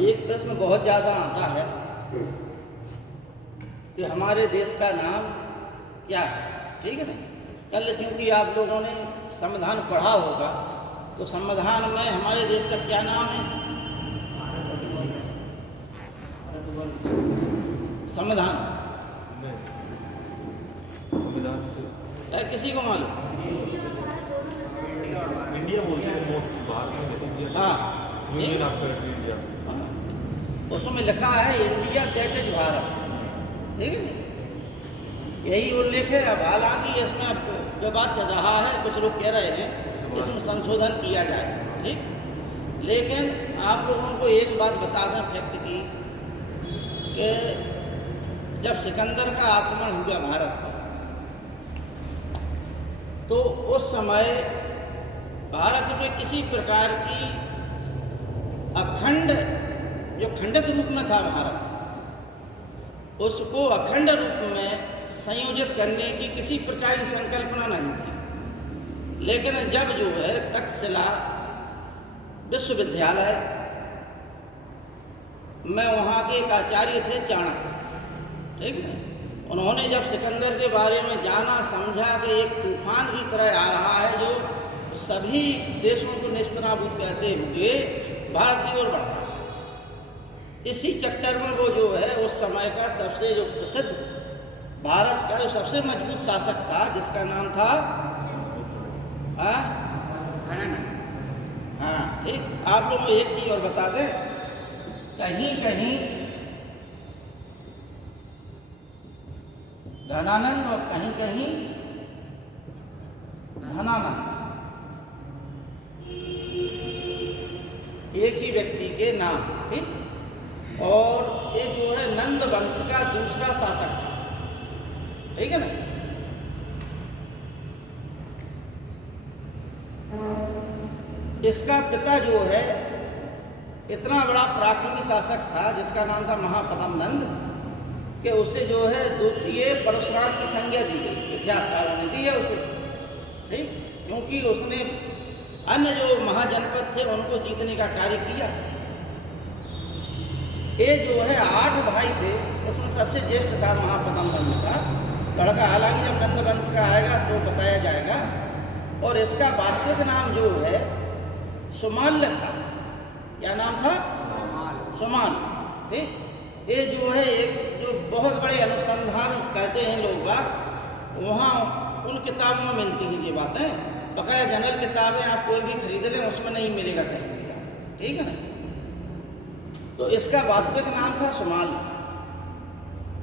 एक प्रश्न बहुत ज़्यादा आता है कि हमारे देश का नाम क्या है। ठीक है ना। कल क्योंकि आप लोगों ने संविधान पढ़ा होगा, तो संविधान में हमारे देश का क्या नाम है? संविधान है किसी को मालूम? इंडिया बोलते हैं मोस्ट भारत में। हाँ, यूनियन ऑफ इंडिया। उसमें लिखा है इंडिया दैट इज भारत। ठीक है ना। यही उल्लेख है। अब हालांकि इसमें अब जो बात चल रहा है, कुछ लोग कह रहे हैं इसमें संशोधन किया जाए। ठीक, लेकिन आप लोगों को एक बात बता दें फैक्ट की, कि जब सिकंदर का आक्रमण हुआ भारत पर, तो उस समय भारत में किसी प्रकार की अखंड, जो खंडित रूप में था भारत, उसको अखंड रूप में संयोजित करने की किसी प्रकार की संकल्पना नहीं थी। लेकिन जब जो है तक्षशिला विश्वविद्यालय में वहाँ के एक आचार्य थे चाणक्य, ठीक है, उन्होंने जब सिकंदर के बारे में जाना समझा कि एक तूफान की तरह आ रहा है जो सभी देशों को नेस्तनाबूद कहते हुए भारत की ओर बढ़ रहा है, इसी चक्कर में वो जो है उस समय का सबसे जो प्रसिद्ध भारत का जो सबसे मजबूत शासक था, जिसका नाम था हाँ ठीक। आप लोगों को एक चीज और बता दें, कहीं कहीं धनानंद और कहीं कहीं धनानंद, एक ही व्यक्ति के नाम। ठीक, और ये जो है नंद वंश का दूसरा शासक था। ठीक है ना। इसका पिता जो है इतना बड़ा पराक्रमी शासक था, जिसका नाम था महापद्म नंद, कि उसे जो है द्वितीय परशुराम की संज्ञा दी गई, इतिहासकारों ने दी है उसे। ठीक, क्योंकि उसने अन्य जो महाजनपद थे उनको जीतने का कार्य किया। ये जो है 8 भाई थे, उसमें सबसे ज्येष्ठ था महापद्म नंद का लड़का। हालांकि जब नंद वंश का आएगा तो बताया जाएगा। और इसका वास्तविक नाम जो है सुमाल्य था। क्या नाम था? सुमाल। ठीक, ये जो है एक जो बहुत बड़े अनुसंधान कहते हैं लोग बाग, वहाँ उन किताबों में मिलती हैं ये बातें। बकाया जनरल किताबें आप कोई भी खरीद लें, उसमें नहीं मिलेगा कहीं भी। ठीक है ना। तो इसका वास्तविक नाम था सुमाल,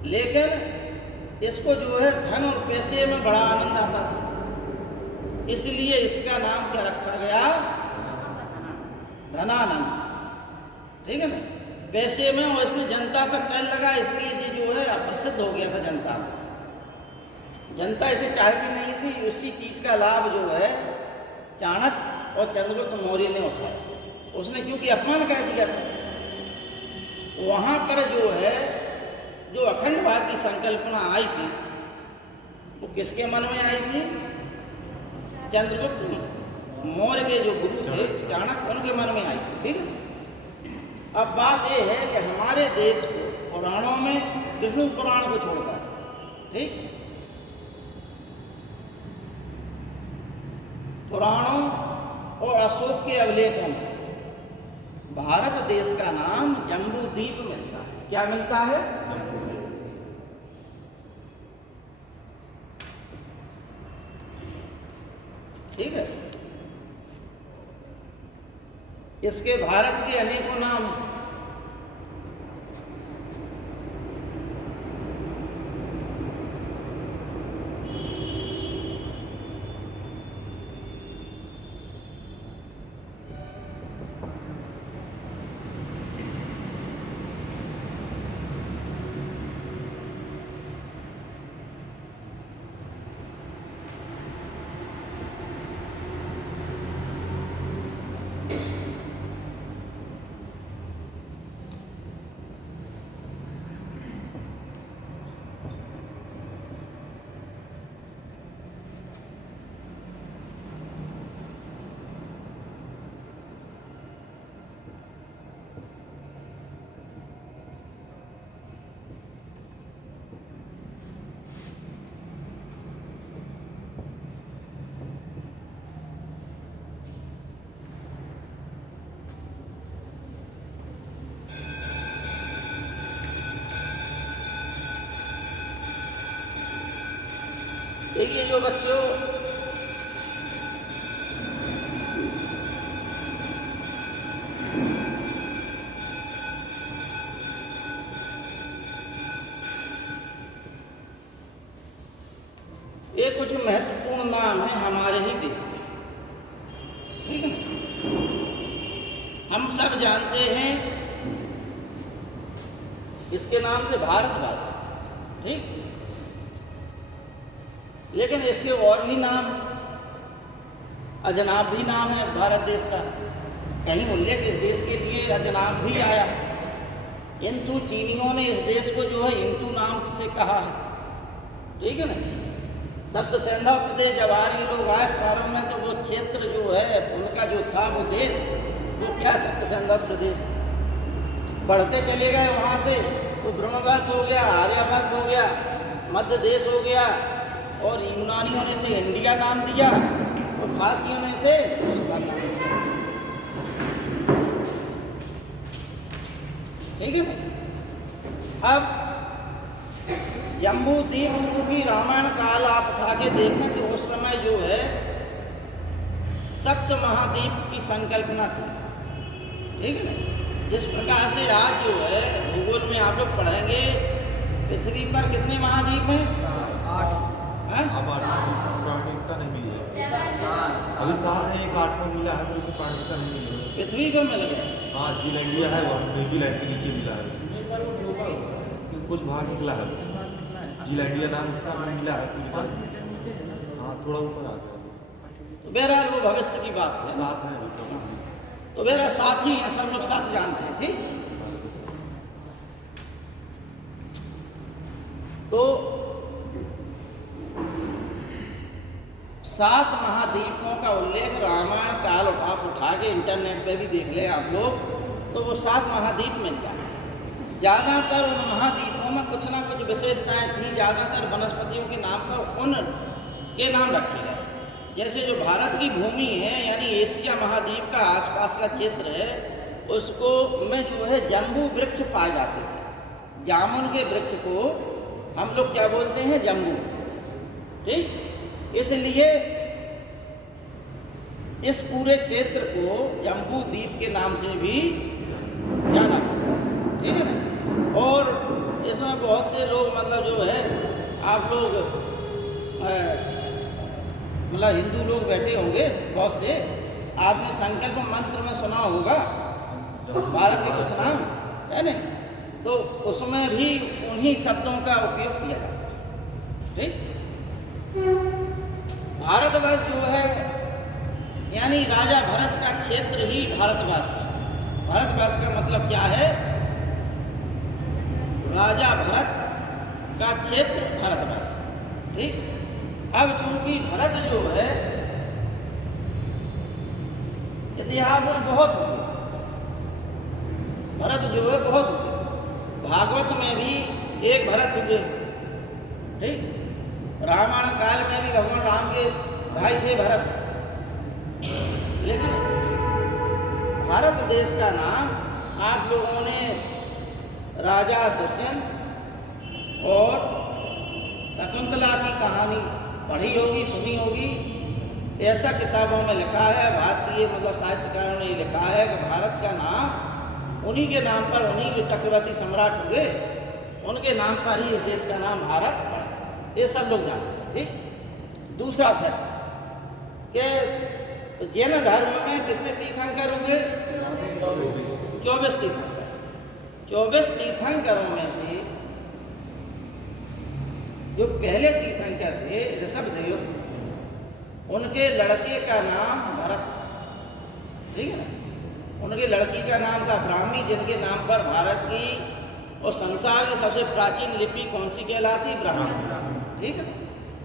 लेकिन इसको जो है धन और पैसे में बड़ा आनंद आता था, इसलिए इसका नाम क्या रखा गया? धनानंद। ठीक है ना। पैसे में, और इसने जनता पर कर लगा, इसलिए ये जो है प्रसिद्ध हो गया था जनता में। जनता इसे चाहती नहीं थी। उसी चीज का लाभ जो है चाणक्य और चंद्रगुप्त मौर्य ने उठाया। उसने क्योंकि अपमान कह दिया था, वहां पर जो है जो अखंडवाद की संकल्पना आई थी, वो किसके मन में आई थी? चंद्रगुप्त मौर्य के जो गुरु थे चाणक्य, उनके मन में आई थी। ठीक है। अब बात यह है कि हमारे देश को पुराणों में, विष्णु पुराण को छोड़कर, ठीक, पुराणों और अशोक के अभिलेखों में भारत देश का नाम जम्बूद्वीप मिलता है। क्या मिलता है? ठीक है। इसके भारत के अनेकों नाम हैं। देखिए जो बच्चों, ये कुछ महत्वपूर्ण नाम है हमारे ही देश के, ठीक है ना। हम सब जानते हैं इसके नाम से भारतवर्ष, ठीक, लेकिन इसके और भी नाम है, अजनाब भी नाम है भारत देश का। कहीं उल्लेख इस देश के लिए अजनाब भी आया। इंतु चीनियों ने इस देश को जो है इंतु नाम से कहा है, ठीक है ना। सप्त सिंधु प्रदेश जब आर्य लोग आए प्रारंभ में, तो वो क्षेत्र जो है उनका जो था वो देश, वो क्या सप्त सिंधु प्रदेश। बढ़ते चले गए वहाँ से तो ब्रह्मवत हो गया, आर्यवत हो गया, मध्य देश हो गया, और यूनानियों ने से इंडिया नाम दिया, और फारसियों ने से हिंदुस्तान नाम दिया, ठीक है ना। अब जम्बू द्वीप क्योंकि रामायण काल आप उठा के देखें तो उस समय जो है सप्त महाद्वीप की संकल्पना थी, ठीक है ना। जिस प्रकार से आज जो है भूगोल में आप लोग पढ़ेंगे, पृथ्वी पर कितने महाद्वीप हैं? 8। अब प्रामाणिकता नहीं मिली है, अभी 7 है, एक 8वां मिला है, फिर उसे प्रामाणिकता नहीं मिली है। पृथ्वी पर मिल गया। हाँ, जीलैंडिया है, वहाँ न्यूजीलैंड के नीचे मिला है, कुछ बाहर निकला है, जीलैंडिया नाम उसका मिला है पूरी तरह। हाँ, थोड़ा ऊपर आ गया, तो बहरहाल वो भविष्य की बात है। 7 है अभी तो। तो बहरहाल 7 ही हैं, सब लोग 7 जानते हैं, ठीक। तो 7 महाद्वीपों का उल्लेख रामायण काल आप उठा के इंटरनेट पे भी देख ले आप लोग, तो वो 7 महाद्वीप मिल जाए। ज़्यादातर उन महाद्वीपों में कुछ ना कुछ विशेषताएं थी, ज़्यादातर वनस्पतियों के नाम पर उन के नाम रखे गए। जैसे जो भारत की भूमि है, यानी एशिया महाद्वीप का आसपास का क्षेत्र है, उसको में जो है जम्बू वृक्ष पाए जाते थे। जामुन के वृक्ष को हम लोग क्या बोलते हैं? जम्बू, ठीक। इसलिए इस पूरे क्षेत्र को जम्बू द्वीप के नाम से भी जाना, ठीक है ना। और इसमें बहुत से लोग मतलब जो है आप लोग मतलब हिंदू लोग बैठे होंगे बहुत से, आपने संकल्प मंत्र में सुना होगा भारत के कुछ नाम, है नहीं? तो उसमें भी उन्हीं शब्दों का उपयोग किया जाता है, ठीक। भारतवर्ष जो है यानी राजा भरत का क्षेत्र ही भारतवर्ष है। भारतवर्ष का मतलब क्या है? राजा भरत का क्षेत्र भारतवर्ष, ठीक। अब चूंकि भरत जो है इतिहास में बहुत हुए, भरत जो है बहुत हुए, भागवत में भी एक भरत हुए, ठीक। रामायण काल में भी भगवान राम के भाई थे भरत। लेकिन भारत देश का नाम आप लोगों ने राजा दुष्यंत और शकुंतला की कहानी पढ़ी होगी, सुनी होगी। ऐसा किताबों में लिखा है, भारतीय मतलब साहित्यकारों ने लिखा है कि भारत का नाम उन्हीं के नाम पर, उन्हीं के चक्रवर्ती सम्राट हुए, उनके नाम पर ही इस देश का नाम भारत पड़ा। ये सब लोग जानते हैं, ठीक। दूसरा फैक्ट कि जैन धर्म में कितने तीर्थंकर हुए? 24 तीर्थंकर। 24 तीर्थंकरों में से जो पहले तीर्थंकर थे ऋषभदेव, उनके लड़के का नाम भरत था, ठीक है ना। उनके लड़की का नाम था ब्राह्मी, जिनके नाम पर भारत की और संसार की सबसे प्राचीन लिपि कौन सी कहलाती? ब्राह्मी, ठीक है ना।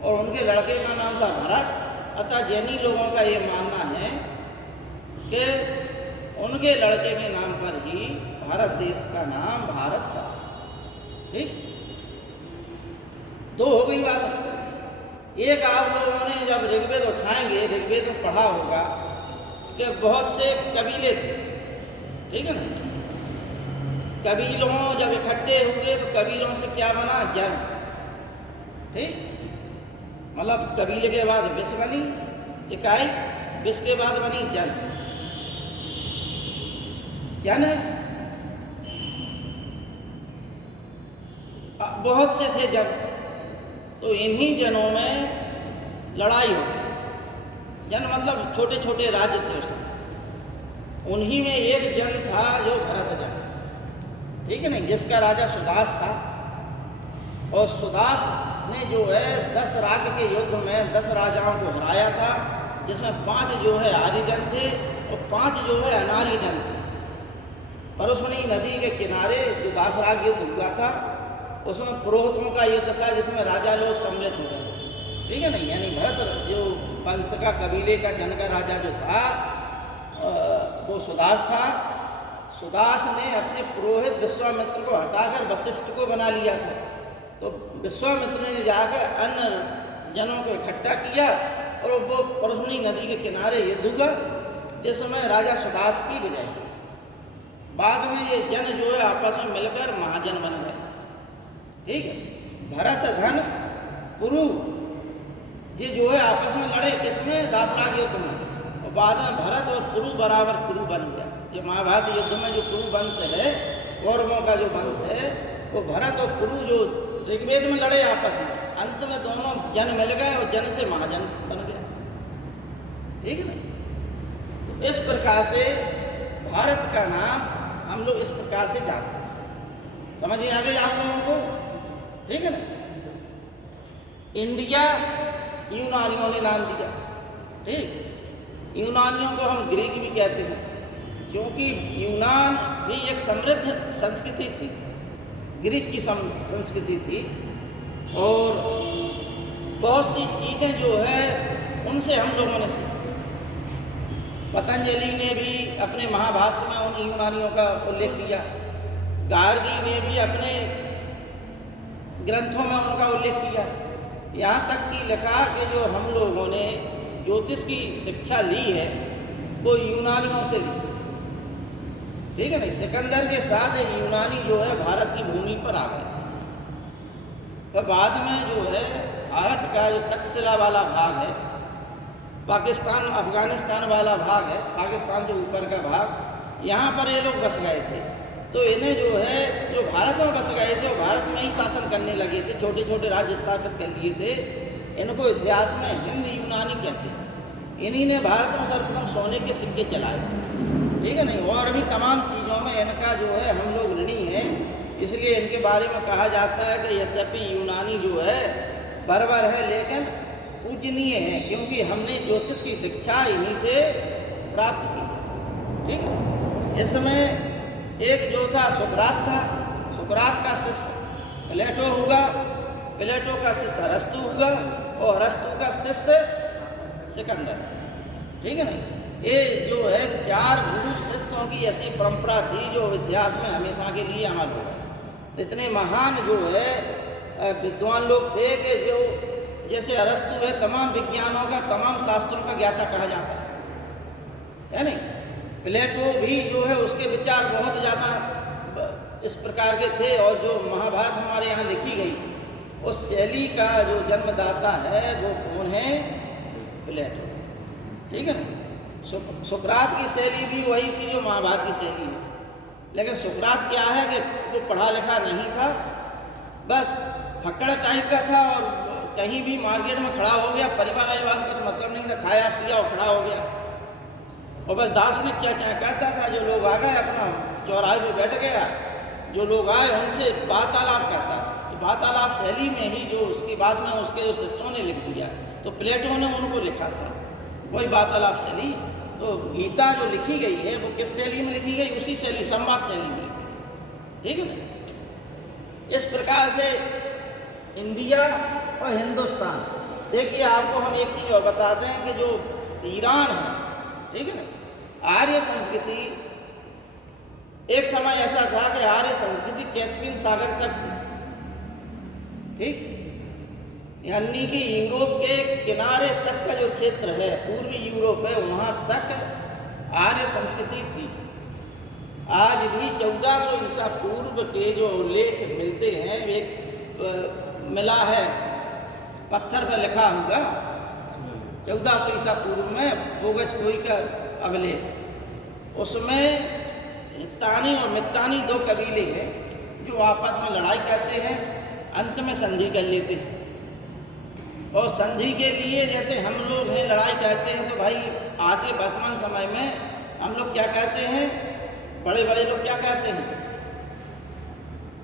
और उनके लड़के का नाम था भरत। अतः जैनी लोगों का ये मानना है कि उनके लड़के के नाम पर ही भारत देश का नाम भारत पड़ा, ठीक। दो हो गई बात। एक आप लोगों ने जब ऋग्वेद उठाएंगे, ऋग्वेद में पढ़ा होगा कि बहुत से कबीले थे, ठीक है ना। कबीलों जब इकट्ठे हुए तो कबीलों से क्या बना? जन, ठीक। मतलब कबीले के बाद विष बनी इकाई, विष के बाद बनी जन। जन बहुत से थे जन, तो इन्हीं जनों में लड़ाई हो। जन मतलब छोटे छोटे राज्य थे उस समय। उन्हीं में एक जन था जो भरत जन, ठीक है नहीं, जिसका राजा सुदास था। और सुदास ने जो है 10 राज्य के युद्ध में 10 राजाओं को हराया था, जिसमें 5 जो है आर्यजन थे और 5 जो है अनार्यजन थे। परशुनी नदी के किनारे जो दासराग युद्ध हुआ था, उसमें पुरोहितों का युद्ध था, जिसमें राजा लोग सम्मिलित हो गए थे, ठीक है नहीं। यानी भरत जो वंश का कबीले का जन का राजा जो था वो सुदास था। सुदास ने अपने पुरोहित विश्वामित्र को हटाकर वशिष्ठ को बना लिया था। तो विश्वामित्र ने जाकर अन्य जनों को इकट्ठा किया और वो परशुनी नदी के किनारे युद्ध हुआ, जिसमें राजा सुदास की विजय हुई। बाद में ये जन जो है आपस में मिलकर महाजन बन गए, ठीक है। भरत धन पुरु ये जो है आपस में लड़े, किसमें? दासराग युद्ध में। और बाद में भरत और पुरु बराबर कुरु बन गया। जो महाभारत युद्ध में जो कुरु वंश है, कौरवों का जो वंश है, वो भरत और पुरु जो ऋग्वेद में लड़े आपस में, अंत में दोनों जन मिल गए और जन से महाजन बन गए, ठीक है ना। तो इस प्रकार से भारत का नाम हम लोग इस प्रकार से जानते हैं। समझ में आ गई आप लोगों को, ठीक है ना। इंडिया यूनानियों ने नाम दिया, ठीक। यूनानियों को हम ग्रीक भी कहते हैं, क्योंकि यूनान भी एक समृद्ध संस्कृति थी, ग्रीक की संस्कृति थी। और बहुत सी चीज़ें जो है उनसे हम लोगों ने सीखी। पतंजलि ने भी अपने महाभाष्य में उन यूनानियों का उल्लेख किया। गार्गी ने भी अपने ग्रंथों में उनका उल्लेख किया। यहाँ तक कि लिखा कि जो हम लोगों ने ज्योतिष की शिक्षा ली है वो यूनानियों से ली, ठीक है नहीं। सिकंदर के साथ यूनानी जो है भारत की भूमि पर आ गए थे। और बाद में जो है भारत का जो तक्षशिला वाला भाग है, पाकिस्तान अफगानिस्तान वाला भाग है, पाकिस्तान से ऊपर का भाग, यहाँ पर ये लोग बस गए थे। तो इन्हें जो है जो भारत में बस गए थे वो भारत में ही शासन करने लगे थे, छोटे छोटे राज्य स्थापित कर लिए थे। इनको इतिहास में हिंद यूनानी कहते हैं। इन्हीं ने भारत में सर्वप्रथम सोने के सिक्के चलाए थे, ठीक है नहीं। और भी तमाम चीज़ों में इनका जो है हम लोग ऋणी हैं, इसलिए इनके बारे में कहा जाता है कि यद्यपि यूनानी जो है बर्बर है लेकिन पूजनीय है, क्योंकि हमने ज्योतिष की शिक्षा इन्हीं से प्राप्त की है, ठीक है। इसमें एक जो था सुकरात था, सुकरात का शिष्य प्लेटो हुआ, प्लेटो का शिष्य अरस्तु हुआ और अरस्तु का शिष्य सिकंदर, ठीक है ना। ये जो है 4 गुरु शिष्यों की ऐसी परंपरा थी जो इतिहास में हमेशा के लिए अमर हो गए। इतने महान जो है विद्वान लोग थे कि जो जैसे अरस्तु है तमाम विज्ञानों का, तमाम शास्त्रों का ज्ञाता कहा जाता है नहीं। प्लेटो भी जो है उसके विचार बहुत ज़्यादा इस प्रकार के थे। और जो महाभारत हमारे यहाँ लिखी गई उस शैली का जो जन्मदाता है वो कौन है? प्लेटो, ठीक है ना। सुकरात की शैली भी वही थी जो महाभारत की शैली है, लेकिन सुकरात क्या है कि वो पढ़ा लिखा नहीं था, बस फक्कड़ टाइप का था और कहीं भी मार्केट में खड़ा हो गया, परिवार वाले कुछ मतलब नहीं था, खाया पिया और खड़ा हो गया। और बस दास ने क्या कहता था, जो लोग आ गए अपना चौराहे पे बैठ गया, जो लोग आए उनसे वार्तालाप करता था। तो वार्तालाप शैली में ही जो उसके बाद में उसके जो शिष्यों ने लिख दिया, तो प्लेटो ने उनको लिखा था वही वार्तालाप शैली। तो गीता जो लिखी गई है वो किस शैली में लिखी गई? उसी शैली, संवाद शैली में लिखी गई, ठीक है ना। इस प्रकार से इंडिया और हिंदुस्तान, देखिए आपको हम एक चीज़ और बताते हैं कि जो ईरान है, ठीक है ना, आर्य संस्कृति एक समय ऐसा था कि आर्य संस्कृति कैस्पियन सागर तक थी, ठीक। यानी कि यूरोप के किनारे तक का जो क्षेत्र है, पूर्वी यूरोप है, वहाँ तक आर्य संस्कृति थी। आज भी 1400 ईसा पूर्व के जो उल्लेख मिलते हैं, एक मिला है पत्थर पर लिखा हुआ 1400 ईसा पूर्व में बोगस कोई का अभिलेख। उसमें हित्तानी और मित्तानी दो कबीले हैं जो आपस में लड़ाई करते हैं, अंत में संधि कर लेते हैं। और संधि के लिए जैसे हम लोग हैं लड़ाई करते हैं, तो भाई आज के वर्तमान समय में हम लोग क्या कहते हैं, बड़े बड़े लोग क्या कहते हैं,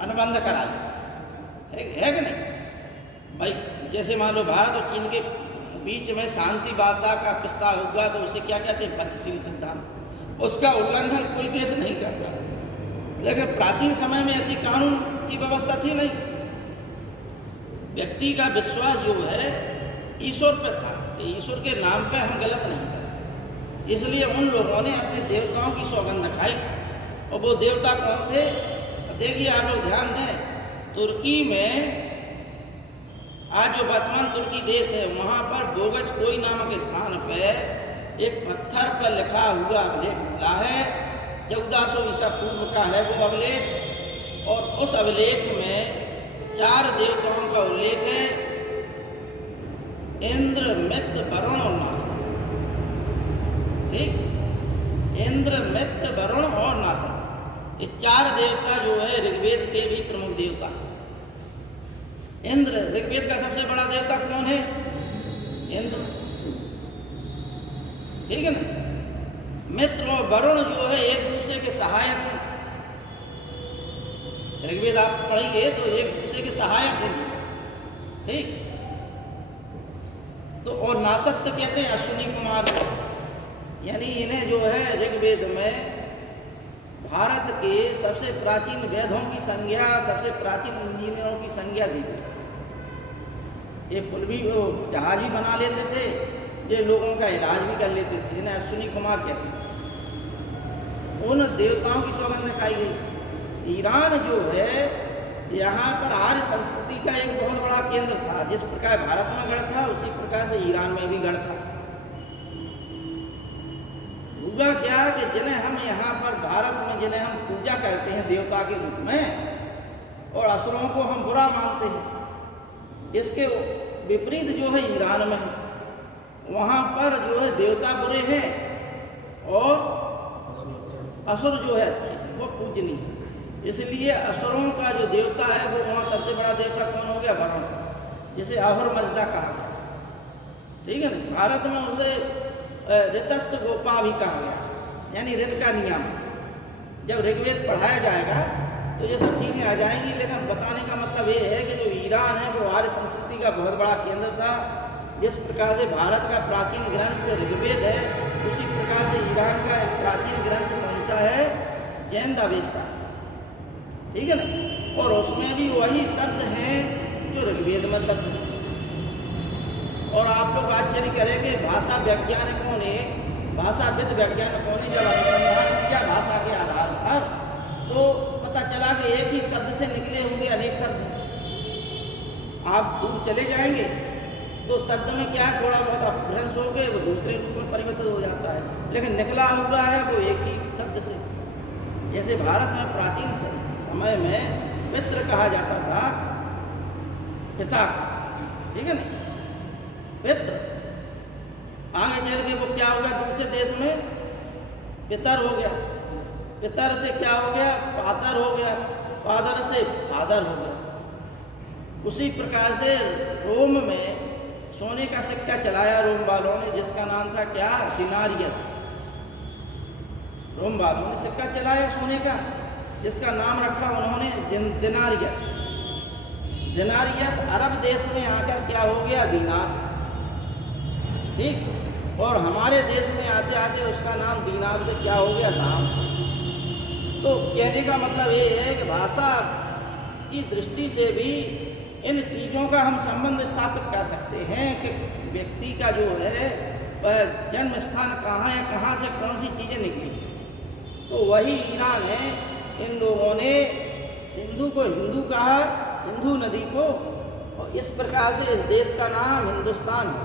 अनुबंध करा लेते है कि नहीं भाई। जैसे मान लो भारत और चीन के बीच में शांति वार्ता का प्रस्ताव होगा तो उसे क्या कहते हैं, पंचशील सिद्धांत। उसका उल्लंघन कोई देश नहीं करता, लेकिन प्राचीन समय में ऐसी कानून की व्यवस्था थी नहीं। व्यक्ति का विश्वास जो है ईश्वर पे था कि ईश्वर के नाम पे हम गलत नहीं करें, इसलिए उन लोगों ने अपने देवताओं की सौगंध खाई। और वो देवता कौन थे, देखिए आप लोग ध्यान दें, तुर्की में आज जो वर्तमान तुर्की देश है वहाँ पर बोगज कोई नामक स्थान पर एक पत्थर पर लिखा हुआ अभिलेख मिला है। 1400 ईसा पूर्व का है वो अभिलेख, और उस अभिलेख में 4 देवताओं का उल्लेख है, इंद्र, मित्र, वरुण और नासक। ठीक, इंद्र, मित्र, वरुण और नासक, ये 4 देवता जो है ऋग्वेद के भी प्रमुख देवता हैं। इंद्र, ऋग्वेद का सबसे बड़ा देवता कौन है, इंद्र, ठीक है ना। मित्र और वरुण जो है एक दूसरे के सहायक हैं। ऋग्वेद आप पढ़ेंगे तो एक दूसरे के सहायक हैं, ठीक। तो और नासक तो कहते हैं अश्विनी कुमार, यानी इन्हें जो है ऋग्वेद में भारत के सबसे प्राचीन वेदों की संज्ञा, सबसे प्राचीन इंजीनियरों की संज्ञा दी गई। ये पुल भी वो जहाज भी बना लेते थे, ये लोगों का इलाज भी कर लेते थे, जिन्हें अश्विनी कुमार कहते हैं। उन देवताओं की सौगंध खाई गई। ईरान जो है यहाँ पर आर्य संस्कृति का एक बहुत बड़ा केंद्र था। जिस प्रकार भारत में गढ़ था उसी प्रकार से ईरान में भी गढ़ था। हुआ क्या कि जिन्हें हम यहाँ पर भारत में जिन्हें हम पूजा करते हैं देवता के रूप में, और असुरों को हम बुरा मानते हैं, इसके विपरीत जो है ईरान में है, वहाँ पर जो है देवता बुरे हैं और असुर जो है अच्छे हैं, वो पूजनीय है। इसलिए असुरों का जो देवता है वो वहाँ सबसे बड़ा देवता कौन हो गया, वरुण, जिसे अहुर मजदा कहा गया, ठीक है ना। भारत में उसे ऋतस्य गोपा भी कहा गया, यानी ऋत का नियम। जब ऋग्वेद पढ़ाया जाएगा तो ये सब चीज़ें आ जाएंगी, लेकिन बताने का मतलब ये है कि जो ईरान है वो आर्य संस्कृति का बहुत बड़ा केंद्र था। जिस प्रकार से भारत का प्राचीन ग्रंथ ऋग्वेद है, उसी प्रकार से ईरान का एक प्राचीन ग्रंथ कौन सा है, जैन अवेस्ता, ठीक है ना। और उसमें भी वही शब्द हैं जो ऋग्वेद में शब्द हैं। और आप लोग आश्चर्य करेंगे, भाषा वैज्ञानिकों ने, भाषाविद वैज्ञानिकों ने जब अनुसंधान किया भाषा के आधार पर, तो पता चला कि एक ही शब्द से निकले हुए अनेक शब्द हैं। आप दूर चले जाएंगे तो शब्द में क्या है, थोड़ा बहुत अपभ्रंश हो गए, वो दूसरे रूप में परिवर्तित हो जाता है, लेकिन निकला हुआ है वो एक ही शब्द से। जैसे भारत में प्राचीन समय में पितृ कहा जाता था पिता, ठीक है ना, पितृ। आगे चल के वो क्या हो गया, दूसरे देश में पितर हो गया, पितर से क्या हो गया, पादर हो गया, पादर से फादर हो गया। उसी प्रकार से रोम में सोने का सिक्का चलाया रोम वालों ने, जिसका नाम था क्या, दिनारियस। रोम वालों ने सिक्का चलाया सोने का, जिसका नाम रखा उन्होंने दिनारियस। दिनारियस अरब देश में आकर क्या हो गया, दीनार, ठीक। और हमारे देश में आते आते उसका नाम दीनार से क्या हो गया, दाम। तो कहने का मतलब ये है कि भाषा की दृष्टि से भी इन चीज़ों का हम संबंध स्थापित कर सकते हैं कि व्यक्ति का जो है वह जन्म स्थान कहाँ है, कहाँ से कौन सी चीज़ें निकली। तो वही ईरान है, इन लोगों ने सिंधु को हिंदू कहा, सिंधु नदी को, और इस प्रकार से इस देश का नाम हिंदुस्तान है,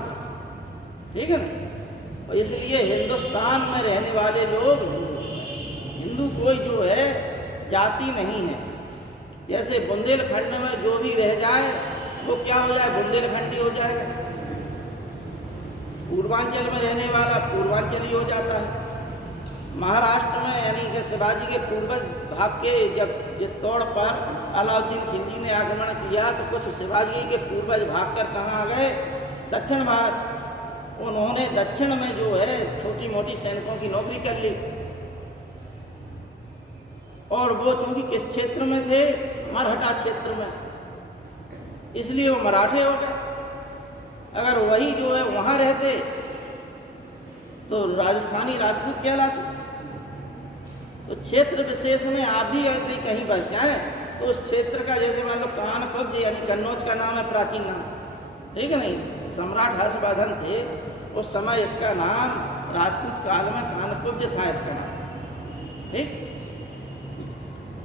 ठीक है ना। और इसलिए हिंदुस्तान में रहने वाले लोग हिंदू कोई जो है जाति नहीं है। जैसे बुंदेलखंड में जो भी रह जाए वो क्या हो जाए, बुंदेलखंडी हो जाएगा। पूर्वांचल में रहने वाला पूर्वांचली हो जाता है। महाराष्ट्र में यानी कि शिवाजी के पूर्वज भाग के जब चित्तौड़ पर अलाउद्दीन खिलजी ने आक्रमण किया तो कुछ शिवाजी के पूर्वज भागकर कहाँ आ गए, दक्षिण भारत। उन्होंने दक्षिण में जो है छोटी मोटी सैनिकों की नौकरी कर ली, और वो चूंकि किस क्षेत्र में थे, मरहटा क्षेत्र में, इसलिए वो मराठे हो गए। अगर वही जो है वहाँ रहते तो राजस्थानी राजपूत कहलाते। तो क्षेत्र विशेष में आप भी यदि कहीं बस जाएं तो उस क्षेत्र का, जैसे मान लो कानकुब्ज यानी कन्नौज का नाम है प्राचीन नाम, ठीक है नहीं, सम्राट हर्षवर्धन थे उस समय इसका नाम राजपूत काल में कानकुब्ज था इसका नाम, ठीक।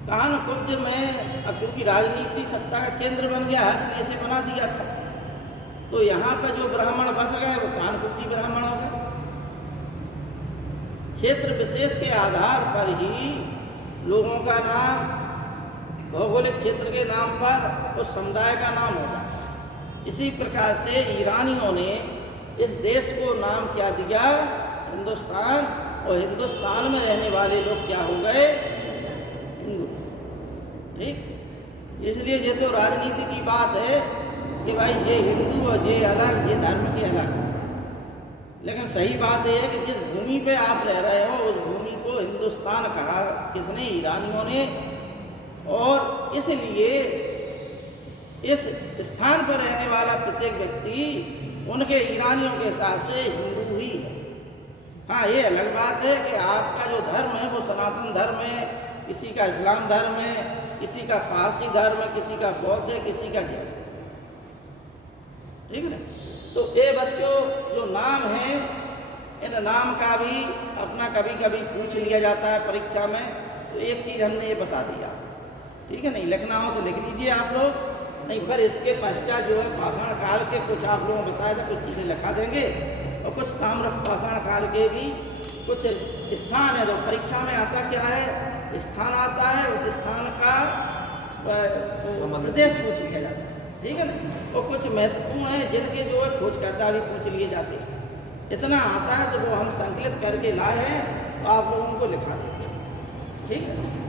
कानकुब्ज में अब क्योंकि राजनीति सत्ता का केंद्र बन गया है इसलिए इसे बना दिया था, तो यहाँ पर जो ब्राह्मण बस गए वो कानकुब्जी ब्राह्मण हो गए। क्षेत्र विशेष के आधार पर ही लोगों का नाम भौगोलिक क्षेत्र के नाम पर उस समुदाय का नाम हो जाता। इसी प्रकार से ईरानियों ने इस देश को नाम क्या दिया, हिंदुस्तान, और हिंदुस्तान में रहने वाले लोग क्या हो गए, हिंदू, ठीक। इसलिए ये तो राजनीति की बात है कि भाई ये हिंदू और ये अलग, ये धर्म के अलग, लेकिन सही बात यह है कि जिस भूमि पे आप रह रहे हो उस भूमि को हिंदुस्तान कहा किसने, ईरानियों ने। और इसलिए इस स्थान पर रहने वाला प्रत्येक व्यक्ति उनके ईरानियों के हिसाब से हिंदू ही है। हाँ, ये अलग बात है कि आपका जो धर्म है वो सनातन धर्म है, किसी का इस्लाम धर्म है, किसी का पारसी धर्म है, किसी का बौद्ध है, किसी का जैन, ठीक है ना। तो ये बच्चों जो नाम है, इन नाम का भी अपना कभी कभी पूछ लिया जाता है परीक्षा में, तो एक चीज़ हमने ये बता दिया, ठीक है नहीं। लिखना हो तो लिख लीजिए आप लोग, नहीं फिर इसके पश्चात जो है पाषाण काल के कुछ आप लोगों को बताया था, कुछ चीज़ें लिखा देंगे, और कुछ ताम्र पाषाण काल के भी कुछ स्थान है। तो परीक्षा में आता क्या है, स्थान आता है, उस स्थान का प्रदेश पूछ लिया जाता है, ठीक है ना। और कुछ महत्वपूर्ण हैं जिनके जो है खोजकर्ता भी पूछ लिए जाते हैं। इतना आता है तो वो हम संकलित करके लाए हैं, तो आप लोगों को लिखा देते हैं, ठीक है।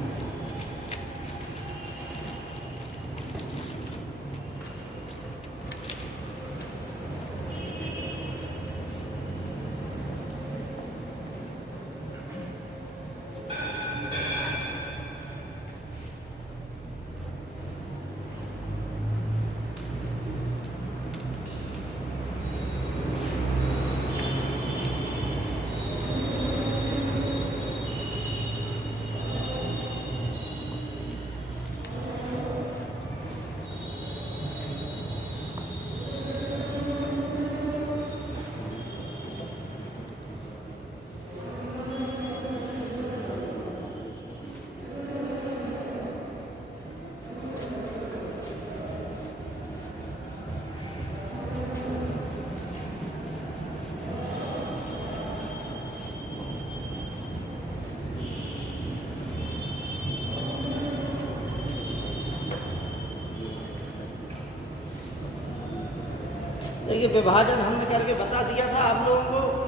देखिए विभाजन हमने करके बता दिया था आप लोगों को।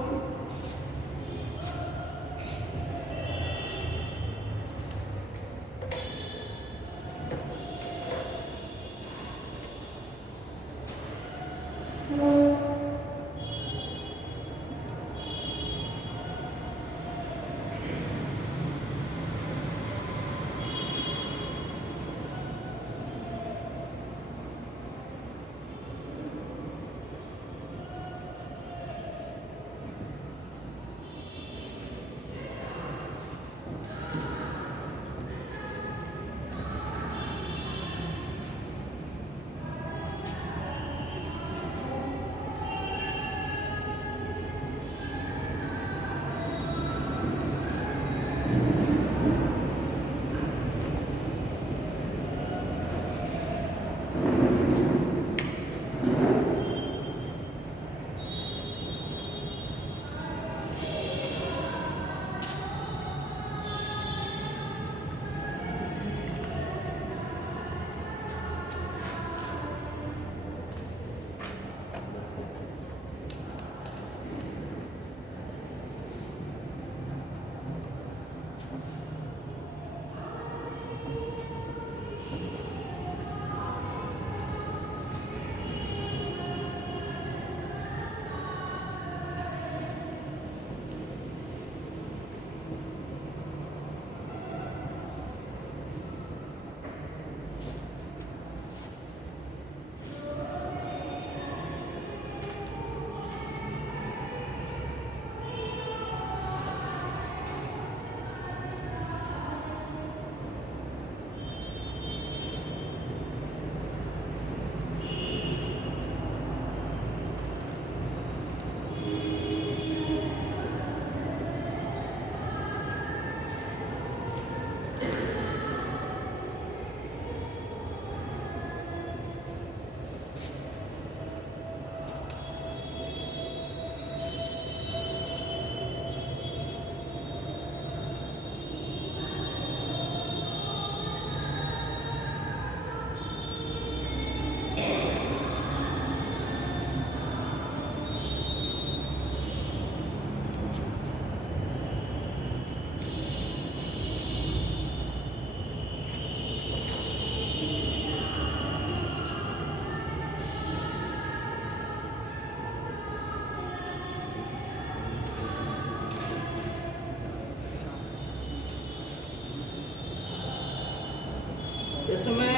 इसमें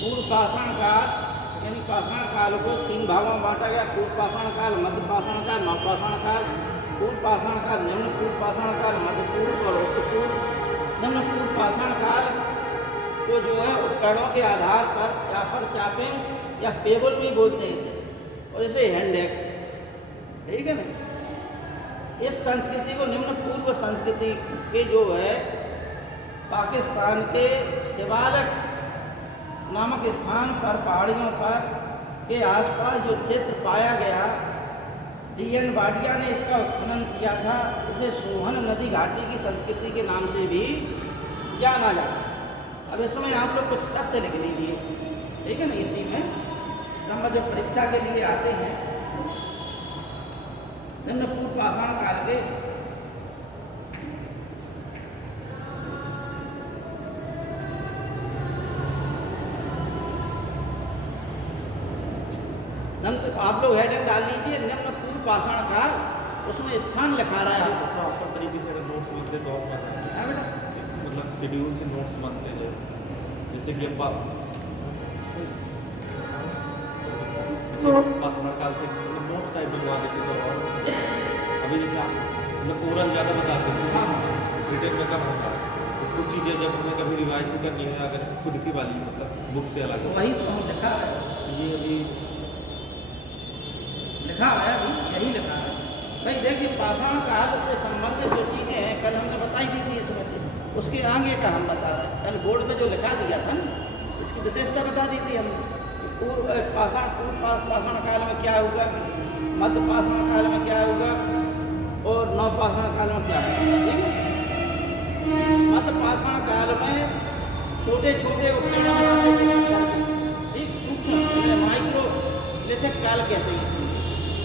पूर्व पाषाण काल यानी पाषाण काल को 3 भागों में बांटा गया। पूर्व पाषाण काल, मध्य पाषाण काल, नवपाषाण काल। पूर्व पाषाण काल, निम्न पूर्व पाषाण काल, मध्य पूर्व और उच्च पूर्व। निम्न पूर्व पाषाण काल को जो है उपकरणों के आधार पर चापर, चापिंग या पेबल भी बोलते हैं इसे, और इसे हैंडेक्स, ठीक है ना। इस संस्कृति को निम्न पूर्व संस्कृति के जो है पाकिस्तान के शिवालिक नामक स्थान पर पहाड़ियों पर के आसपास जो क्षेत्र पाया गया, D.N. वाडिया ने इसका उत्खनन किया था। इसे सोहन नदी घाटी की संस्कृति के नाम से भी जाना जाता है। अब इसमें आप लोग कुछ तथ्य लिख लीजिए, ठीक है ना। इसी में समझ जो परीक्षा के लिए आते हैं निम्न पूर्व पाषाण काल के आप लोग हेडिंग डाल लीजिए निम्न पूर्व पाषाण काल, उसमें स्थान लिखा रहा है। तो आसान तरीके से अगर नोट्स लिखते तो और हाँ बेटा, मतलब शेड्यूल से नोट्स बनते हैं, जैसे कि अब पाषाण काल से मतलब नोट्स टाइप बनवा देते तो और अच्छा। अभी जैसे आप मतलब ओरल ज़्यादा बताते हैं, रिटर्न में कम होता है, तो कुछ चीज़ें जब हमें कभी रिवाइज भी करनी है अगर खुद की वाली मतलब बुक से अलग, वही तो हम लिखा है, ये अभी लिखा है, अभी यही लिखा है भाई। देखिए पाषाण काल से संबंधित जो चीज़ें हैं कल हमने बताई दी थी, इसमें से उसके आगे का हम बता रहे हैं। कल बोर्ड पे जो लिखा दिया था ना, इसकी विशेषता बता दी थी हमने। पूर्व पाषाण काल में क्या होगा, मध्य पाषाण काल में क्या होगा और नव पाषाण काल में क्या होगा, ठीक है। मध्य पाषाण काल में छोटे छोटे उपकरण, ठीक, सूक्ष्म माइक्रो लिथिक काल कहते हैं, इसमें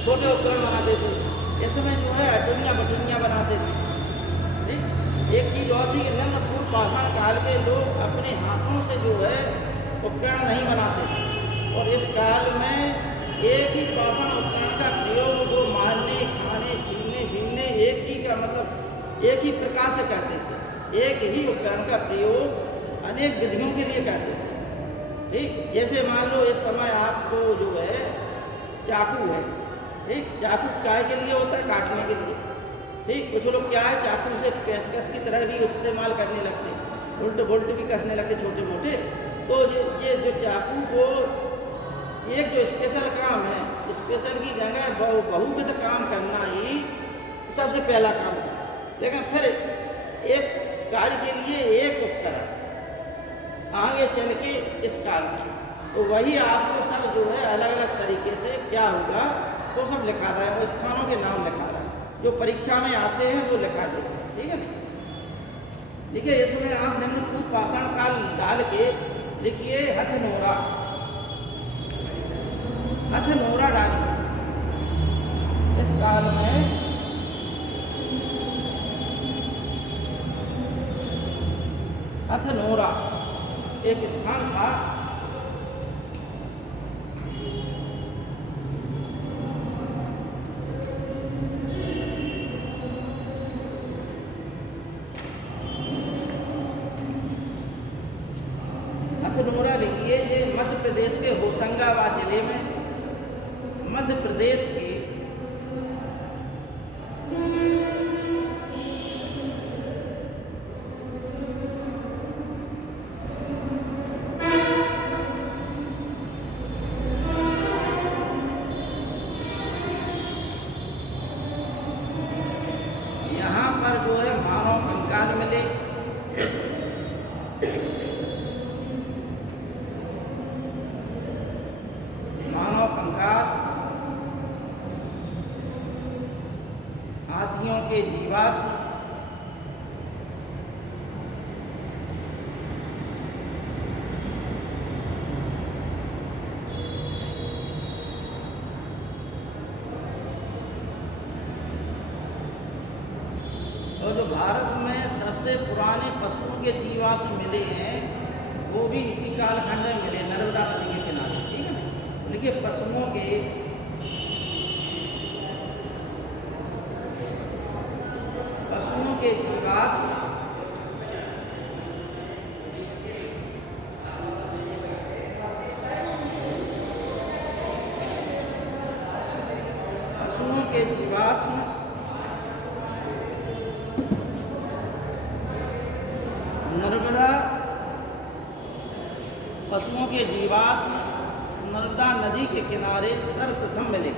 छोटे उपकरण बनाते थे। इसमें जो है अटुनिया बटुनिया बनाते थे, ठीक। एक चीज़ और थी कि निम्न पूर्व पाषाण काल के लोग अपने हाथों से जो है उपकरण नहीं बनाते थे, और इस काल में एक ही पाषाण उपकरण का प्रयोग वो मारने, खाने, छीनने, भीनने एक ही का मतलब एक ही प्रकार से करते थे। एक ही उपकरण का प्रयोग अनेक विधियों के लिए करते थे, ठीक। जैसे मान लो इस समय आपको जो है चाकू है, ठीक। चाकू काय के लिए होता है, काटने के लिए, ठीक। कुछ लोग क्या है चाकू से पेचकस की तरह भी इस्तेमाल करने लगते, उल्ट बुल्ट भी कसने लगते छोटे मोटे। तो ये जो चाकू को एक जो स्पेशल काम है, स्पेशल की जगह बहुविध काम करना ही सबसे पहला काम था। लेकिन फिर एक कार्य के लिए एक उपकरण आगे चल के इस काल में, तो वही आपको सब जो है अलग अलग तरीके से क्या होगा वो सब लिखा रहा है, वो स्थानों के नाम लिखा रहा है, जो परीक्षा में आते हैं वो लिखा देते हैं, ठीक है ना। देखिए इसमें आप निम्न पूर्व पाषाण काल डाल के लिखिए हथनोरा, हथनोरा डालिए। इस काल में हथनोरा एक स्थान था, हथनोरा लिखिए। ये मध्य प्रदेश के होशंगाबाद जिले में, मध्य प्रदेश की यहाँ पर जो है मानव कंकाल मिले, मानव कंकाल, हाथियों के जीवाश्म, और जो भारत में सबसे पुराने पशुओं के जीवाश्म मिले हैं वो भी इसी कालखंड में मिले, नर्मदा नदी के किनारे, ठीक है ना। देखिए पशुओं के जीवाश्म पशुओं के जीवाश्म नर्मदा नदी के किनारे सर्वप्रथम मिले।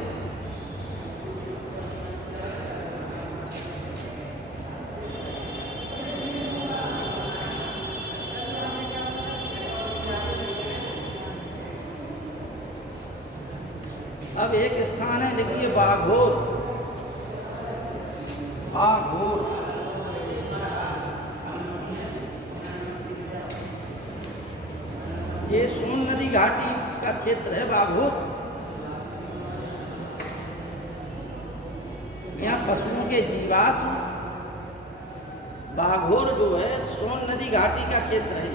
अब एक स्थान है, लिखिए बाघोर। बाघोर ये सोन नदी घाटी का क्षेत्र है बाघोर। यहाँ पशुओं के जीवाश्म, बाघोर जो है सोन नदी घाटी का क्षेत्र है,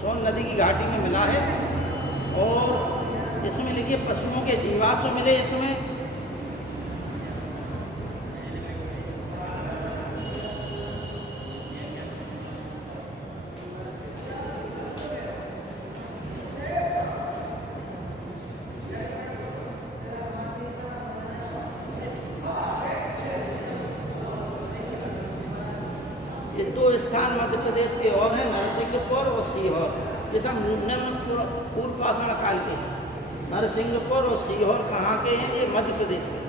सोन नदी की घाटी में मिला है। और इसमें लिखिए पशुओं के जीवाश्म मिले इसमें। ये दो स्थान मध्य प्रदेश के और हैं, नरसिंहपुर और सीहोर। ये सब निम्न पूर्व पाषाण काल के हैं। नरसिंहपुर और सीहोर कहाँ के हैं? ये मध्य प्रदेश के।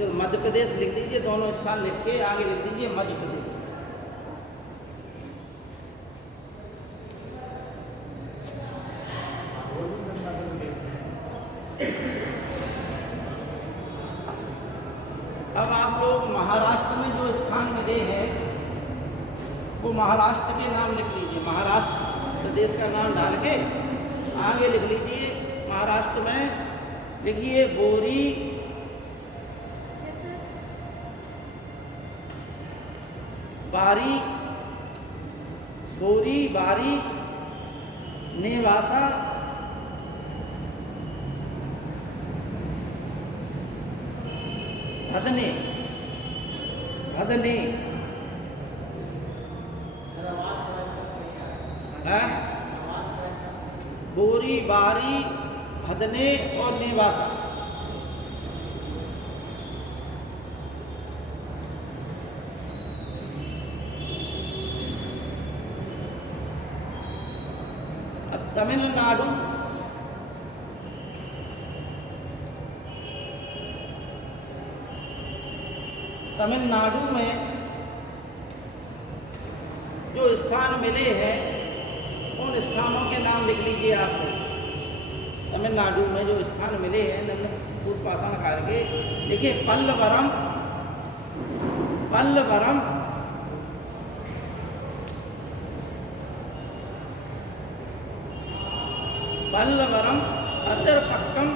ये मध्य प्रदेश लिख दीजिए, दोनों स्थान लिख के आगे लिख दीजिए मध्य प्रदेश। अब आप लोग महाराष्ट्र में जो स्थान मिले हैं वो महाराष्ट्र के नाम लिख लीजिए। महाराष्ट्र प्रदेश का नाम डाल के आगे लिख लीजिए। महाराष्ट्र में लिखिए बोरी, बारी, बोरी, बारी, नेवासा, भदने, भदने, बोरी, बारी, भदने और नेवासा। अब तमिलनाडु, तमिलनाडु में जो स्थान मिले हैं उन स्थानों के नाम लिख लीजिए आप लोग। तमिलनाडु में जो स्थान मिले हैं निम्न पूर्व पाषाण काल के, देखिए पल्लवरम, पल्लवरम, पल्लवरम, अतिरपक्कम,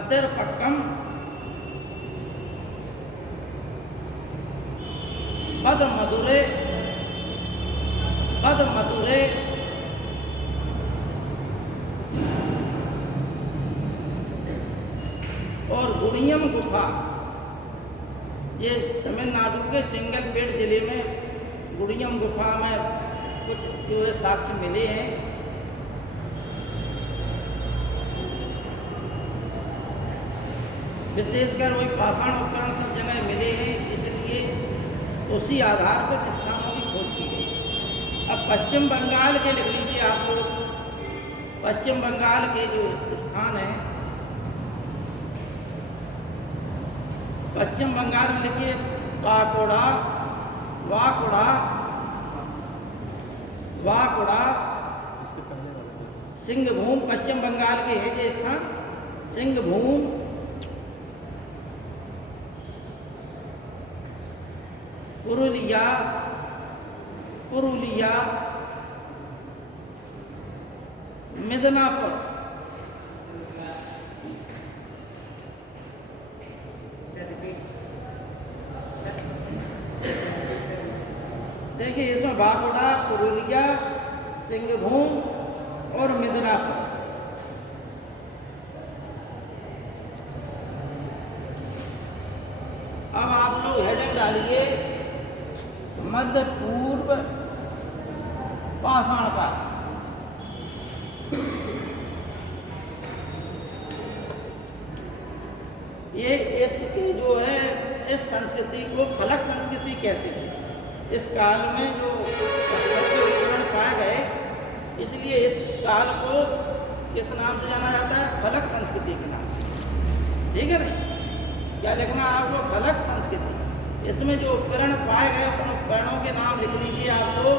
अतिरपक्कम, बदमदुरे, बदमदुरे, और गुड़ियम गुफा। ये तमिलनाडु के चिंगलपेट जिले में गुड़ियम गुफा में कुछ जो है साक्ष्य मिले हैं। विशेषकर वही पाषाण उपकरण सब जगह मिले हैं, इसलिए उसी आधार पर स्थानों की खोज की गई। अब पश्चिम बंगाल के लिख लीजिए आप लोग। पश्चिम बंगाल के जो स्थान हैं, पश्चिम बंगाल में लिखिए वाकोड़ा, वाकोड़ा, वाकोड़ा, सिंहभूम। पश्चिम बंगाल के है ये स्थान, सिंहभूम, पुरुलिया, पुरुलिया, मिदनापुर। देखिए इसमें बागोड़ा, पुरुलिया, सिंहभूम और मिदनापुर। अब आप लोग हेडिंग डालिए मध्य पूर्व पाषाण काल। ये इसकी जो है इस संस्कृति को फलक संस्कृति कहते थे। इस काल में जो उपकरण पाए गए, इसलिए इस काल को किस नाम से जाना जाता है? फलक संस्कृति के नाम से। ठीक है नहीं? क्या लिखना है आपको? फलक संस्कृति। इसमें जो उपकरण पाए गए उन उपकरणों के नाम लिख लीजिए आप लोग।